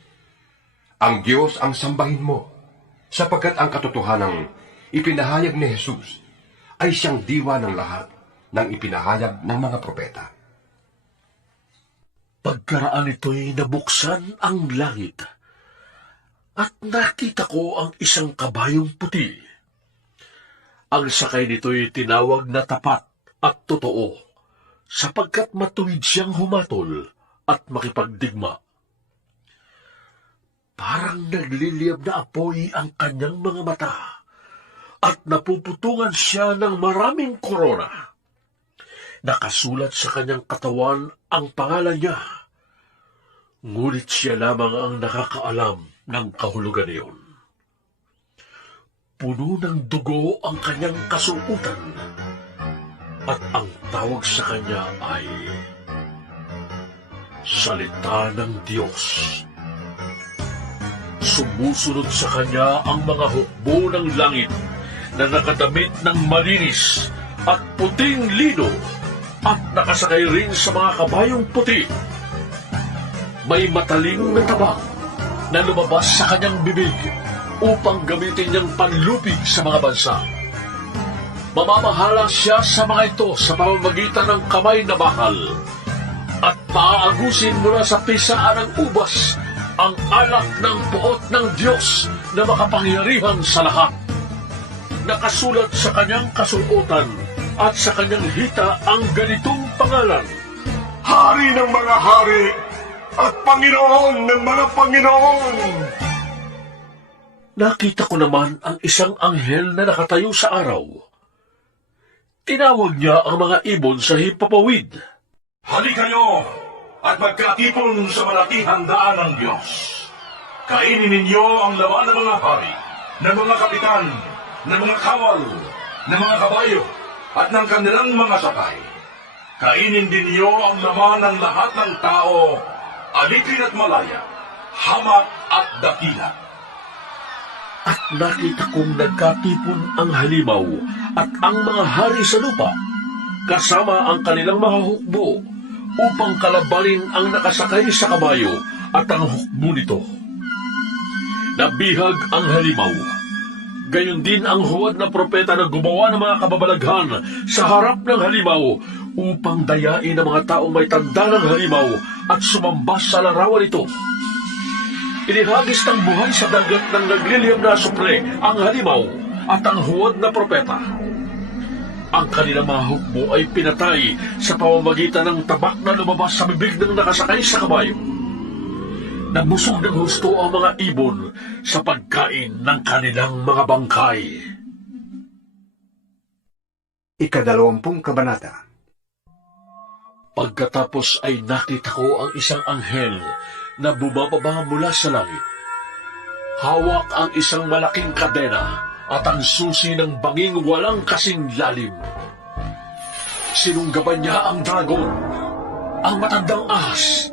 Ang Diyos ang sambahin mo, sapagkat ang katotohanang ipinahayag ni Jesus ay siyang diwa ng lahat ng ipinahayag ng mga propeta. Pagkaraan ito'y nabuksan ang langit, at nakita ko ang isang kabayong puti. Ang sakay nito'y tinawag na tapat at totoo, sapagkat matuwid siyang humatol at makipagdigma. Parang nagliliyab na apoy ang kanyang mga mata, at napuputungan siya ng maraming korona. Nakasulat sa kanyang katawan ang pangalan niya, ngunit siya lamang ang nakakaalam ng kahulugan iyon. Puno ng dugo ang kanyang kasuotan at ang tawag sa kanya ay Salita ng Diyos. Sumusunod sa kanya ang mga hukbo ng langit na nakadamit ng malinis at puting lino at nakasakay rin sa mga kabayong puti. May mataling na tabak na lumabas sa kanyang bibig upang gamitin niyang panlupig sa mga bansa. Mamamahala siya sa mga ito sa pamamagitan ng kamay na bakal at maaagusin mula sa pisaan ng ubas ang alak ng puot ng Diyos na makapangyarihan sa lahat. Nakasulat sa kanyang kasuotan at sa kanyang hita ang ganitong pangalan: Hari ng mga hari at Panginoon ng mga Panginoon. Nakita ko naman ang isang anghel na nakatayo sa araw. Tinawag niya ang mga ibon sa himpapawid. Halika kayo at magkatipon sa malaking handaan ng Diyos. Kainin ninyo ang laman ng mga hari, ng mga kapitan, ng mga kawal, ng mga kabayo, at ng kanilang mga sakay. Kainin din niyo ang laman ng lahat ng tao, alipin at malaya, hamak at dakila. At nakita kong nagkatipon ang halimaw at ang mga hari sa lupa, kasama ang kanilang mga hukbo, upang kalabanin ang nakasakay sa kabayo at ang hukbo nito. Nabihag ang halimaw. Gayon din ang huwad na propeta na gumawa ng mga kababalaghan sa harap ng halimaw upang dayain ang mga taong may tanda ng halimaw at sumamba sa larawan nito. Inihagis ng buhay sa dagat ng nagliliyam na supre ang halimaw at ang huwad na propeta. Ang kanilang mga hukbo ay pinatay sa pamamagitan ng tabak na lumabas sa bibig ng nakasakay sa kabayo. Nabusog ng husto ang mga ibon sa pagkain ng kanilang mga bangkay. 20 kabanata. Pagkatapos ay nakita ko ang isang anghel na bumababa mula sa langit. Hawak ang isang malaking kadena at ang susi ng banging walang kasing lalim. Sinunggaban niya ang dragon, ang matandang ahas,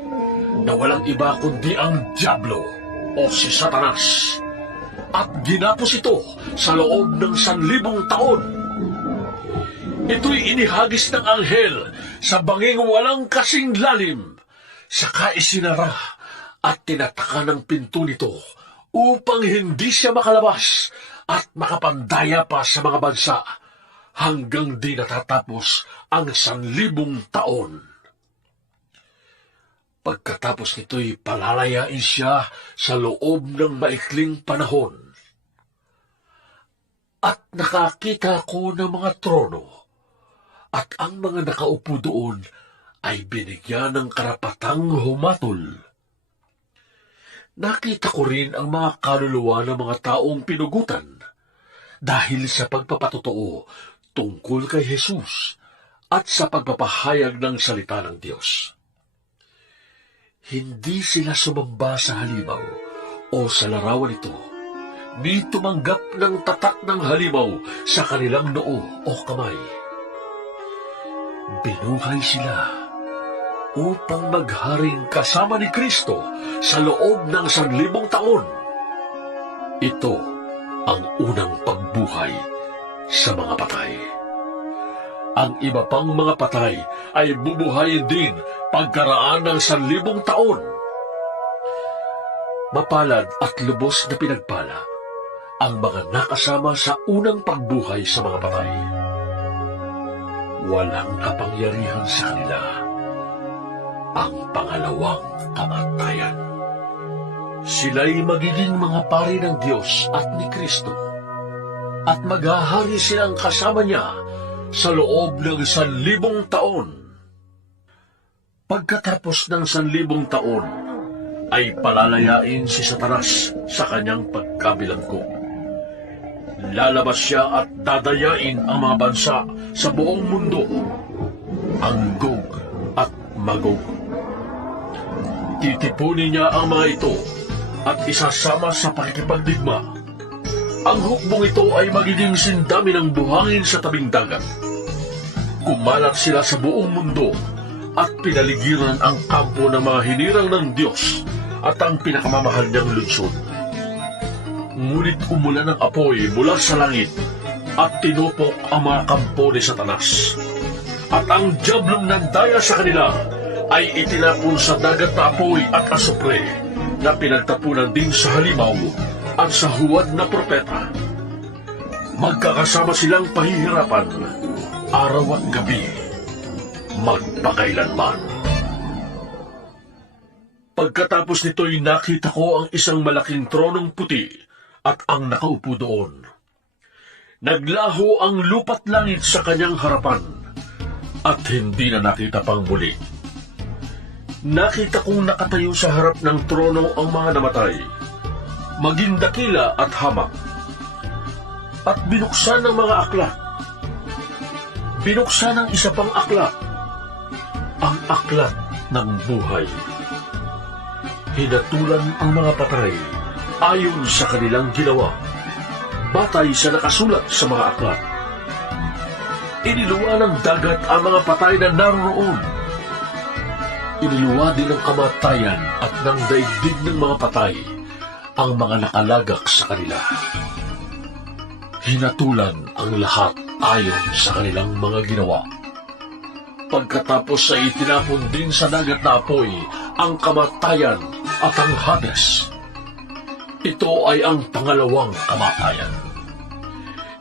na walang iba kundi ang Diablo o si Satanas, at ginapos ito sa loob ng 1,000 taon. Ito'y inihagis ng anghel sa banging walang kasing lalim, saka isinara at tinataka ng pinto nito upang hindi siya makalabas at makapandaya pa sa mga bansa hanggang di natatapos ang 1,000 taon. Pagkatapos nito'y palalayain siya sa loob ng maikling panahon. At nakakita ko ng mga trono, at ang mga nakaupo doon ay binigyan ng karapatang humatol. Nakita ko rin ang mga kaluluwa ng mga taong pinugutan dahil sa pagpapatotoo tungkol kay Jesus at sa pagpapahayag ng salita ng Diyos. Hindi sila sumamba sa halimaw o sa larawan nito, ni tumanggap ng tatak ng halimaw sa kanilang noo o kamay. Binuhay sila upang magharing kasama ni Kristo sa loob ng 1,000 taon. Ito ang unang pagbuhay sa mga patay. Ang iba pang mga patay ay bubuhayin din pagkaraan ng 1,000 taon. Mapalad at lubos na pinagpala ang mga nakasama sa unang pagbuhay sa mga patay. Walang kapangyarihan sa kanila ang pangalawang kamatayan. Sila'y magiging mga pari ng Diyos at ni Kristo, at maghahari silang kasama niya sa loob ng 1,000 taon. Pagkatapos ng 1,000 taon, ay palalayain si Satanas sa kanyang pagkabilanggo. Lalabas siya at dadayain ang mga bansa sa buong mundo, ang Gog at Magog. Titipunin niya ang mga ito at isasama sa pakikipagdigma. Ang hukbong ito ay magiging sindami ng buhangin sa tabing dagat. Kumalat sila sa buong mundo at pinaligiran ang kampo ng mga hinirang ng Diyos at ang pinakamamahal niyang lungsod. Ngunit umulan ng apoy mula sa langit at tinupok ang mga kampo ni Satanas. At ang diablong nandaya sa kanila ay itinapon sa dagat na apoy at asupre na pinagtapunan din sa halimaw at sa huwad na propeta. Magkakasama silang pahihirapan araw at gabi, magpakailanman. Pagkatapos nito'y nakita ko ang isang malaking tronong puti at ang nakaupo doon. Naglaho ang lupa't langit sa kanyang harapan at hindi na nakita pang muli. Nakita kong nakatayo sa harap ng trono ang mga namatay, maging dakila at hamak, at binuksan ng mga aklat. Binuksan ng isa pang aklat, ang aklat ng buhay. Hinatulan ang mga patay ayon sa kanilang ginawa, batay sa nakasulat sa mga aklat. Iniluwa ng dagat ang mga patay na naroon. Iniluwa din ng kamatayan at ng daigdig ng mga patay ang mga nakalagak sa kanila. Hinatulan ang lahat ayon sa kanilang mga ginawa. Pagkatapos ay itinapon din sa dagat na apoy ang kamatayan at ang Hades. Ito ay ang pangalawang kamatayan.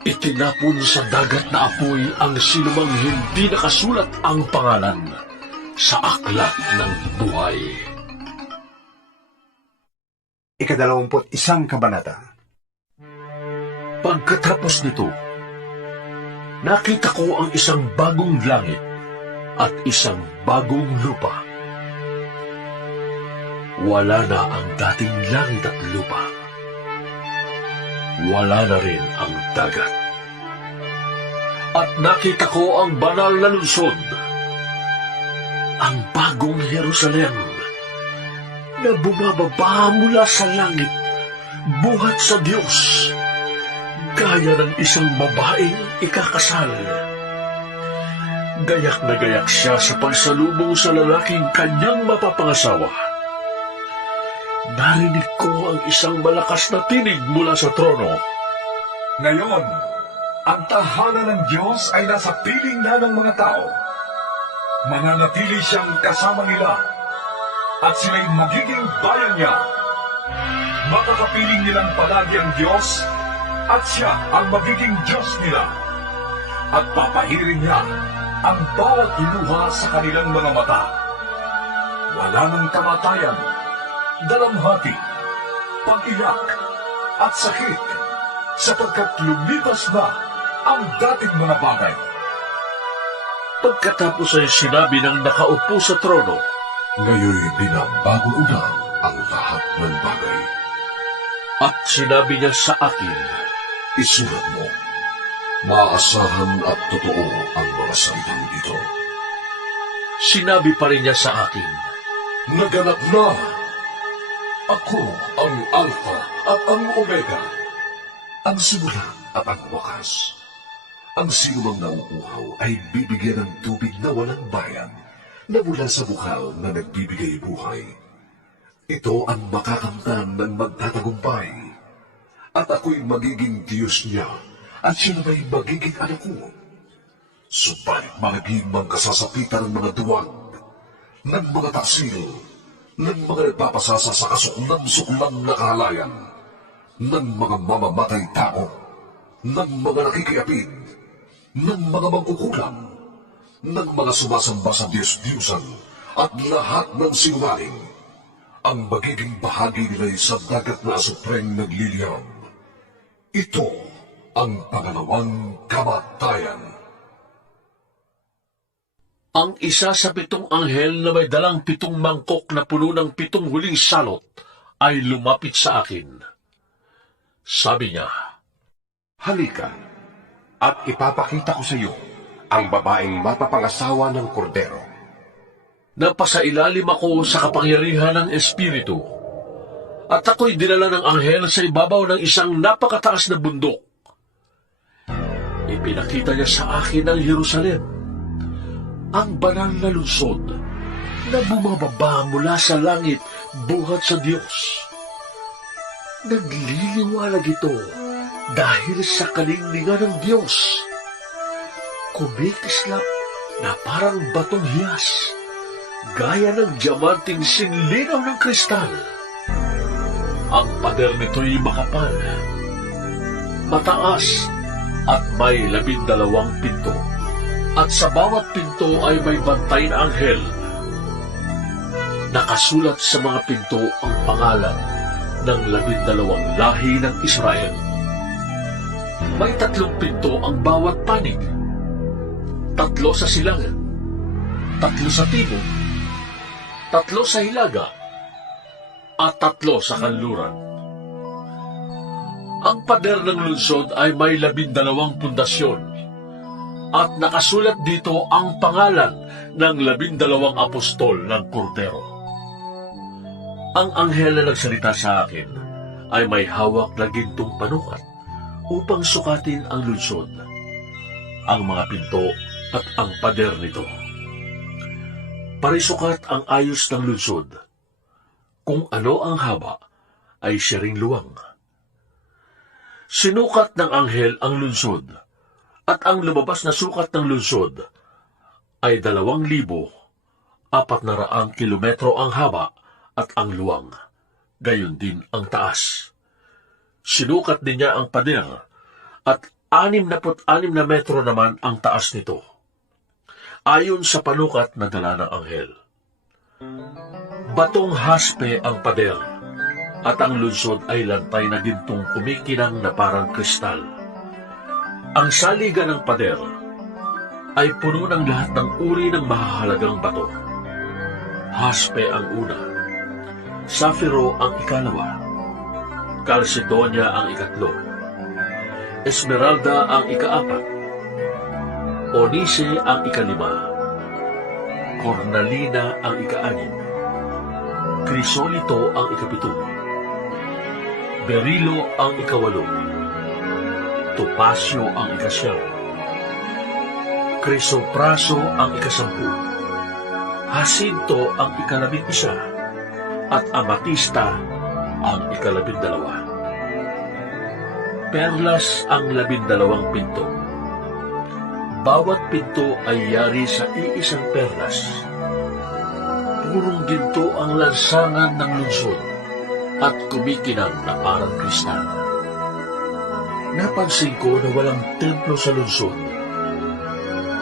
Itinapon sa dagat na apoy ang sinumang hindi nakasulat ang pangalan sa aklat ng buhay. 21 kabanata. Pagkatapos nito, nakita ko ang isang bagong langit at isang bagong lupa. Wala na ang dating langit at lupa. Wala na rin ang dagat. At nakita ko ang banal na lungsod, ang bagong Jerusalem, na bumababa mula sa langit, buhat sa Diyos, gaya ng isang babaeng ikakasal. Gayak na gayak siya sa pagsalubong sa lalaking kanyang mapapangasawa. Narinig ko ang isang malakas na tinig mula sa trono. Ngayon, ang tahanan ng Diyos ay nasa piling na ng mga tao. Mananatili siyang kasama nila at sila'y magiging bayan niya. Makakapiling nilang palagi ang Diyos at siya ang magiging Diyos nila. At papahirin niya ang bawat luha sa kanilang mga mata. Wala nang kamatayan, dalamhati, pag-iyak at sakit, sapagkat lumipas na ang dating mga bagay. Pagkatapos ay sinabi ng nakaupo sa trono, Ngayoy binabago na ang lahat ng bagay. at sinabi niya sa akin, Isulat mo, maaasahan at totoo ang mga salitang ito. sinabi pa rin niya sa akin, Naganap na! Ako ang Alpha at ang Omega, ang simula at ang wakas. Ang sinumang nauuhaw ay bibigyan ng tubig na walang bayan na mula sa bukal na nagbibigay buhay. Ito ang makakamtan ng magtatagumpay. At ako'y magiging Diyos niya at siya na'y magiging anak ko. Subalit magiging kasasapitan ng mga duwag, ng mga taksil, ng mga nagpapasasa sa kasuklam-suklam na kahalayan, ng mga mamamatay tao, ng mga nakikiapid, ng mga magkukulang, ng mga sumasamba sa Diyos-Diyusan, at lahat ng sinungaling. Ang magiging bahagi nila'y sa dagat na asupreng nagliliyam. Ito ang pangalawang kamatayan. ang isa sa 7 anghel na may dalang 7 mangkok na puno ng 7 huling salot ay lumapit sa akin. Sabi niya, Halika, at ipapakita ko sa iyo ang babaeng mapapangasawa ng kordero. napasailalim ako sa kapangyarihan ng Espiritu, at ako'y dinala ng anghel sa ibabaw ng isang napakataas na bundok. Ipinakita niya sa akin ang Jerusalem, ang banal na lungsod na bumababa mula sa langit buhat sa Diyos. Nagliliwanag ito dahil sa kalinglingan ng Diyos. Kumikislap na parang batong hiyas, gaya ng diamanting sinlinaw ng kristal. Ang pader nito'y makapal, mataas, at may 12 pinto. At sa bawat pinto ay may bantay na anghel. Nakasulat sa mga pinto ang pangalan ng 12 lahi ng Israel. May 3 pinto ang bawat panig. 3 sa silangan, 3 sa timog, 3 sa hilaga, at 3 sa kanluran. Ang pader ng lungsod ay may 12 pundasyon, at nakasulat dito ang pangalan ng 12 apostol ng Kordero. Ang anghel na nagsalita sa akin ay may hawak na gintong panukat upang sukatin ang lungsod, ang mga pinto at ang pader nito. Parisukat ang ayos ng lungsod. Kung ano ang haba, ay siya ring luwang. Sinukat ng anghel ang lungsod, at ang lumabas na sukat ng lungsod ay 2,400 kilometro ang haba at ang luwang, gayon din ang taas. Sinukat din niya ang pader, at 66 na metro naman ang taas nito, ayon sa panukat na dala ng anghel. Batong haspe ang pader, at ang lungsod ay lantay na gintong kumikinang na parang kristal. Ang saligan ng pader ay puno ng lahat ng uri ng mahahalagang bato. Haspe ang una, safiro ang ikalawa, kalsedonia ang ikatlo, esmeralda ang ikaapat, onise ang ikalima, cornalina ang ikaanim, krisolito ang ikapito, berilo ang ikawalo, topasyo ang ikasyam, krisopraso ang ikasampu, hasinto ang ika-11, at amatista ang ika-12. Perlas ang 12 pinto. Bawat pinto ay yari sa iisang perlas. Purong ginto ang lansangan ng lungsod at kumikinang na parang kristal. Napansin ko na walang templo sa lungsod,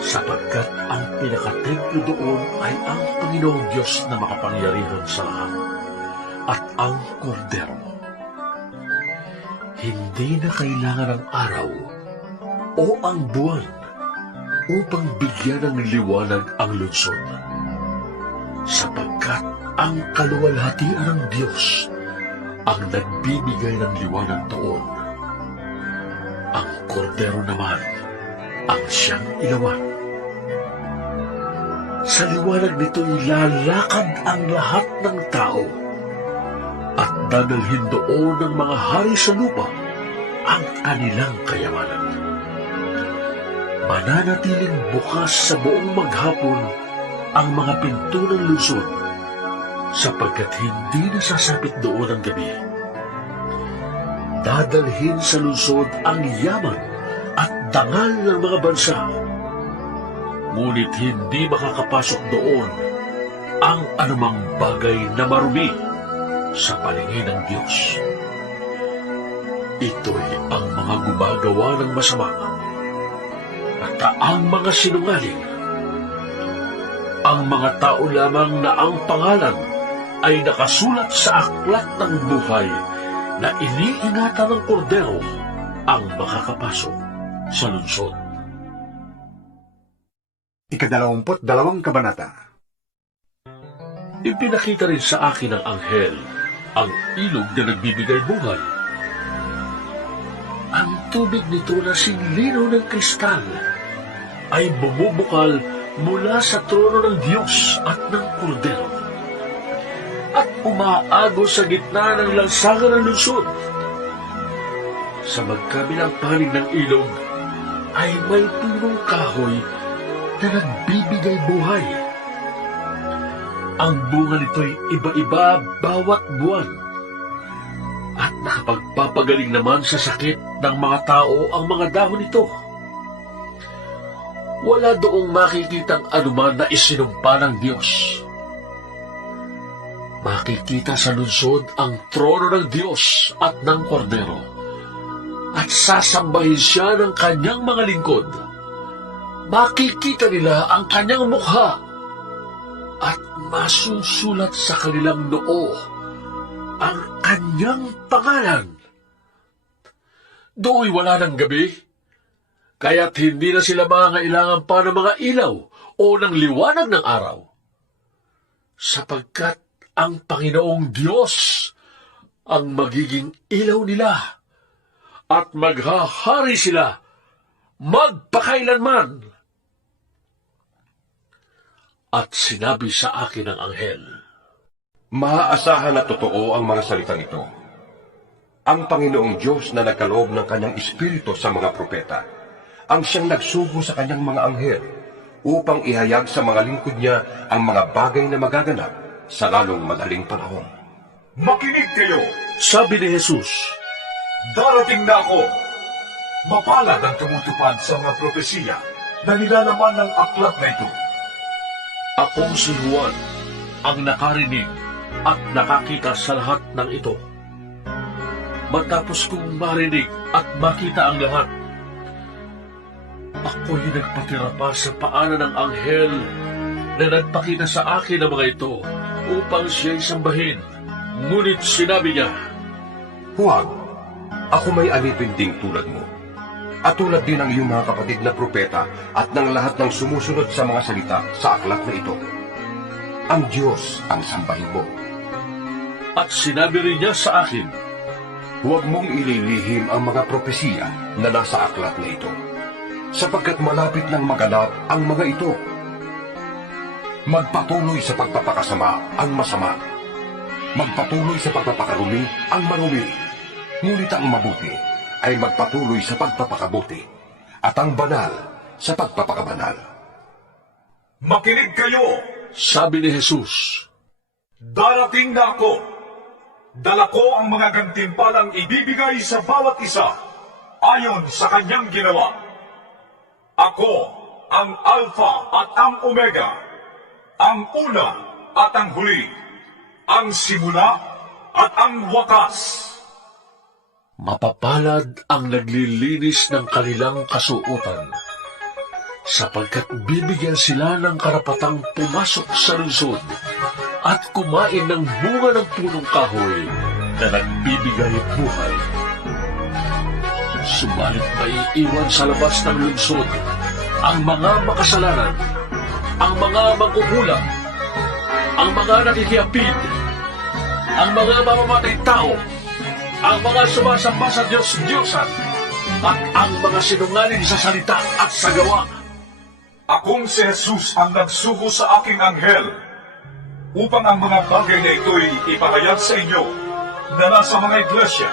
sapagkat ang pinakatemplo doon ay ang Panginoong Diyos na makapangyarihan sa lahat at ang Kordero. Hindi na kailangan ang araw o ang buwan upang bigyan ng liwanag ang lungsod, sapagkat ang kaluwalhatian ng Diyos ang nagbibigay ng liwanag doon. Ang Kordero naman ang siyang ilawan. Sa liwanag nito'y lalakad ang lahat ng tao, at dadalhin doon ng mga hari sa lupa ang kanilang kayamanan. Mananatiling bukas sa buong maghapon ang mga pinto ng lungsod, sapagkat hindi nasasapit doon ang gabi. Dadalhin sa lungsod ang yaman at dangal ng mga bansa, ngunit hindi makakapasok doon ang anumang bagay na marumi sa paningin ng Diyos. Ito'y ang mga gumagawa ng masama at ang mga sinungaling, ang mga tao lamang na ang pangalan ay nakasulat sa aklat ng buhay na iniingatan ng Kordero ang makakapasok sa lungsod. 22 kabanata. Ipinakita rin sa akin ng anghel ang ilog na nagbibigay buhay. Ang tubig nito na sinlinaw ng kristal ay bumubukal mula sa trono ng Diyos at ng Kordero. At umaagos sa gitna ng lansangan ng lungsod. Sa magkabilang panig ng ilog ay may punong kahoy na nagbibigay buhay. Ang bunga nito'y iba-iba bawat buwan at nakapagpapagaling naman sa sakit ng mga tao ang mga dahon nito. Wala doong makikitang anuman na isinumpa ng Diyos. Makikita sa lungsod ang trono ng Diyos at ng Kordero, at sasambahin siya ng kanyang mga lingkod. Makikita nila ang kanyang mukha, at masusulat sa kanilang noo ang kanyang pangalan. Do'y wala ng gabi, kaya't hindi na sila mangangailangan pa ng mga ilaw o ng liwanag ng araw, sapagkat ang Panginoong Diyos ang magiging ilaw nila, at maghahari sila magpakailanman. At sinabi sa akin ng anghel, Maaasahan na totoo ang mga salitang ito. Ang Panginoong Diyos na nagkaloob ng kanyang espiritu sa mga propeta, ang siyang nagsugo sa kanyang mga anghel upang ihayag sa mga lingkod niya ang mga bagay na magaganap sa lalong madaling panahon. Makinig kayo! sabi ni Jesus, Darating na ako! Mapalad ang tumutupad sa mga propesiya na nilalaman ng aklat na ito. akong si Juan ang nakarinig at nakakita sa lahat ng ito. Matapos kong marinig at makita ang lahat, ako'y nagpatira pa sa paanan ng anghel na nagpakita sa akin ng mga ito upang siya'y sambahin. Ngunit sinabi niya, Huwag, ako may alipin ding tulad mo, at tulad din ng iyong mga kapatid na propeta at ng lahat ng sumusunod sa mga salita sa aklat na ito. Ang Diyos ang sambahin mo. At sinabi rin niya sa akin, Huwag mong ililihim ang mga propesiya na nasa aklat na ito, sapagkat malapit nang maganap ang mga ito. Magpatuloy sa pagpapakasama ang masama. Magpatuloy sa pagpapakarumi ang marumi. Ngunit ang mabuti ay magpatuloy sa pagpapakabuti, at ang banal sa pagpapakabanal. Makinig kayo! sabi ni Jesus, Darating na ako! Dala ko ang mga gantimpalang ibibigay sa bawat isa ayon sa kanyang ginawa. Ako ang Alpha at ang Omega, ang una at ang huli, ang simula at ang wakas. Mapapalad ang naglilinis ng kanilang kasuotan, sapagkat bibigyan sila ng karapatang pumasok sa lungsod at kumain ng bunga ng punong kahoy na nagbibigay buhay. Subalit maiiwan sa labas ng lungsod ang mga makasalanan, ang mga mangkukulam, ang mga nakikiapid, ang mga mamamatay tao, ang mga sumasamba sa Diyos-Diyosan, at ang mga sinungaling sa salita at sa gawa. Akong si Jesus ang nagsugo sa aking anghel upang ang mga bagay na ito'y ipahayag sa inyo na nasa mga iglesia.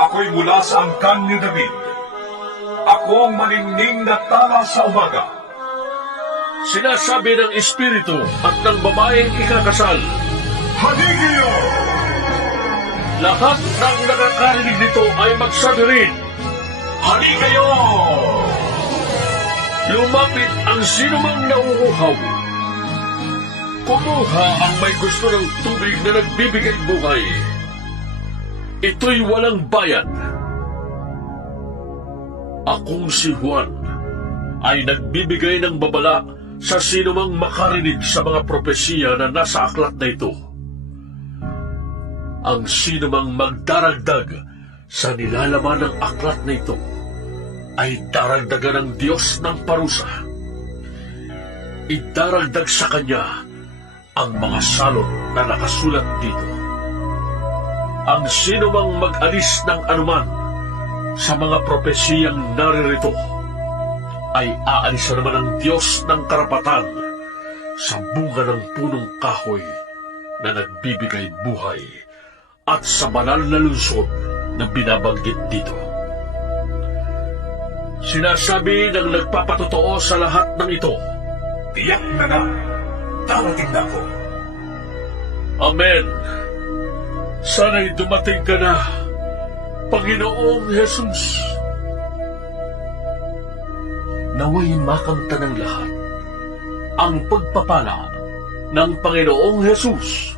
Ako'y mula sa angkan ni David. Ako ang maningning na tala sa umaga. Sinasabi ng Espiritu at ng babaeng ikakasal, Halikayo! lahat ng nakakarinig nito ay magsabi rin, Halikayo! lumapit ang sinumang nauuhaw. Kumuha ang may gusto ng tubig na nagbibigay buhay. Ito'y walang bayad. Akong si Juan ay nagbibigay ng babala sa sinumang makarinig sa mga propesiya na nasa aklat na ito. Ang sinumang magdaragdag sa nilalaman ng aklat na ito ay daragdagan ng Diyos ng parusa. Idaragdag sa Kanya ang mga salot na nakasulat dito. Ang sinumang mag-alis ng anuman sa mga propesiyang naririto ay aalis naman ng Diyos ng karapatan sa bunga ng punong kahoy na nagbibigay buhay at sa banal na lungsod na binabanggit dito. Sinasabi ng nagpapatotoo sa lahat ng ito. Tiyak na nga, darating na ako. Amen. Sana'y dumating ka na, Panginoong Jesus. Naway makamta ng lahat ang pagpapala ng Panginoong Jesus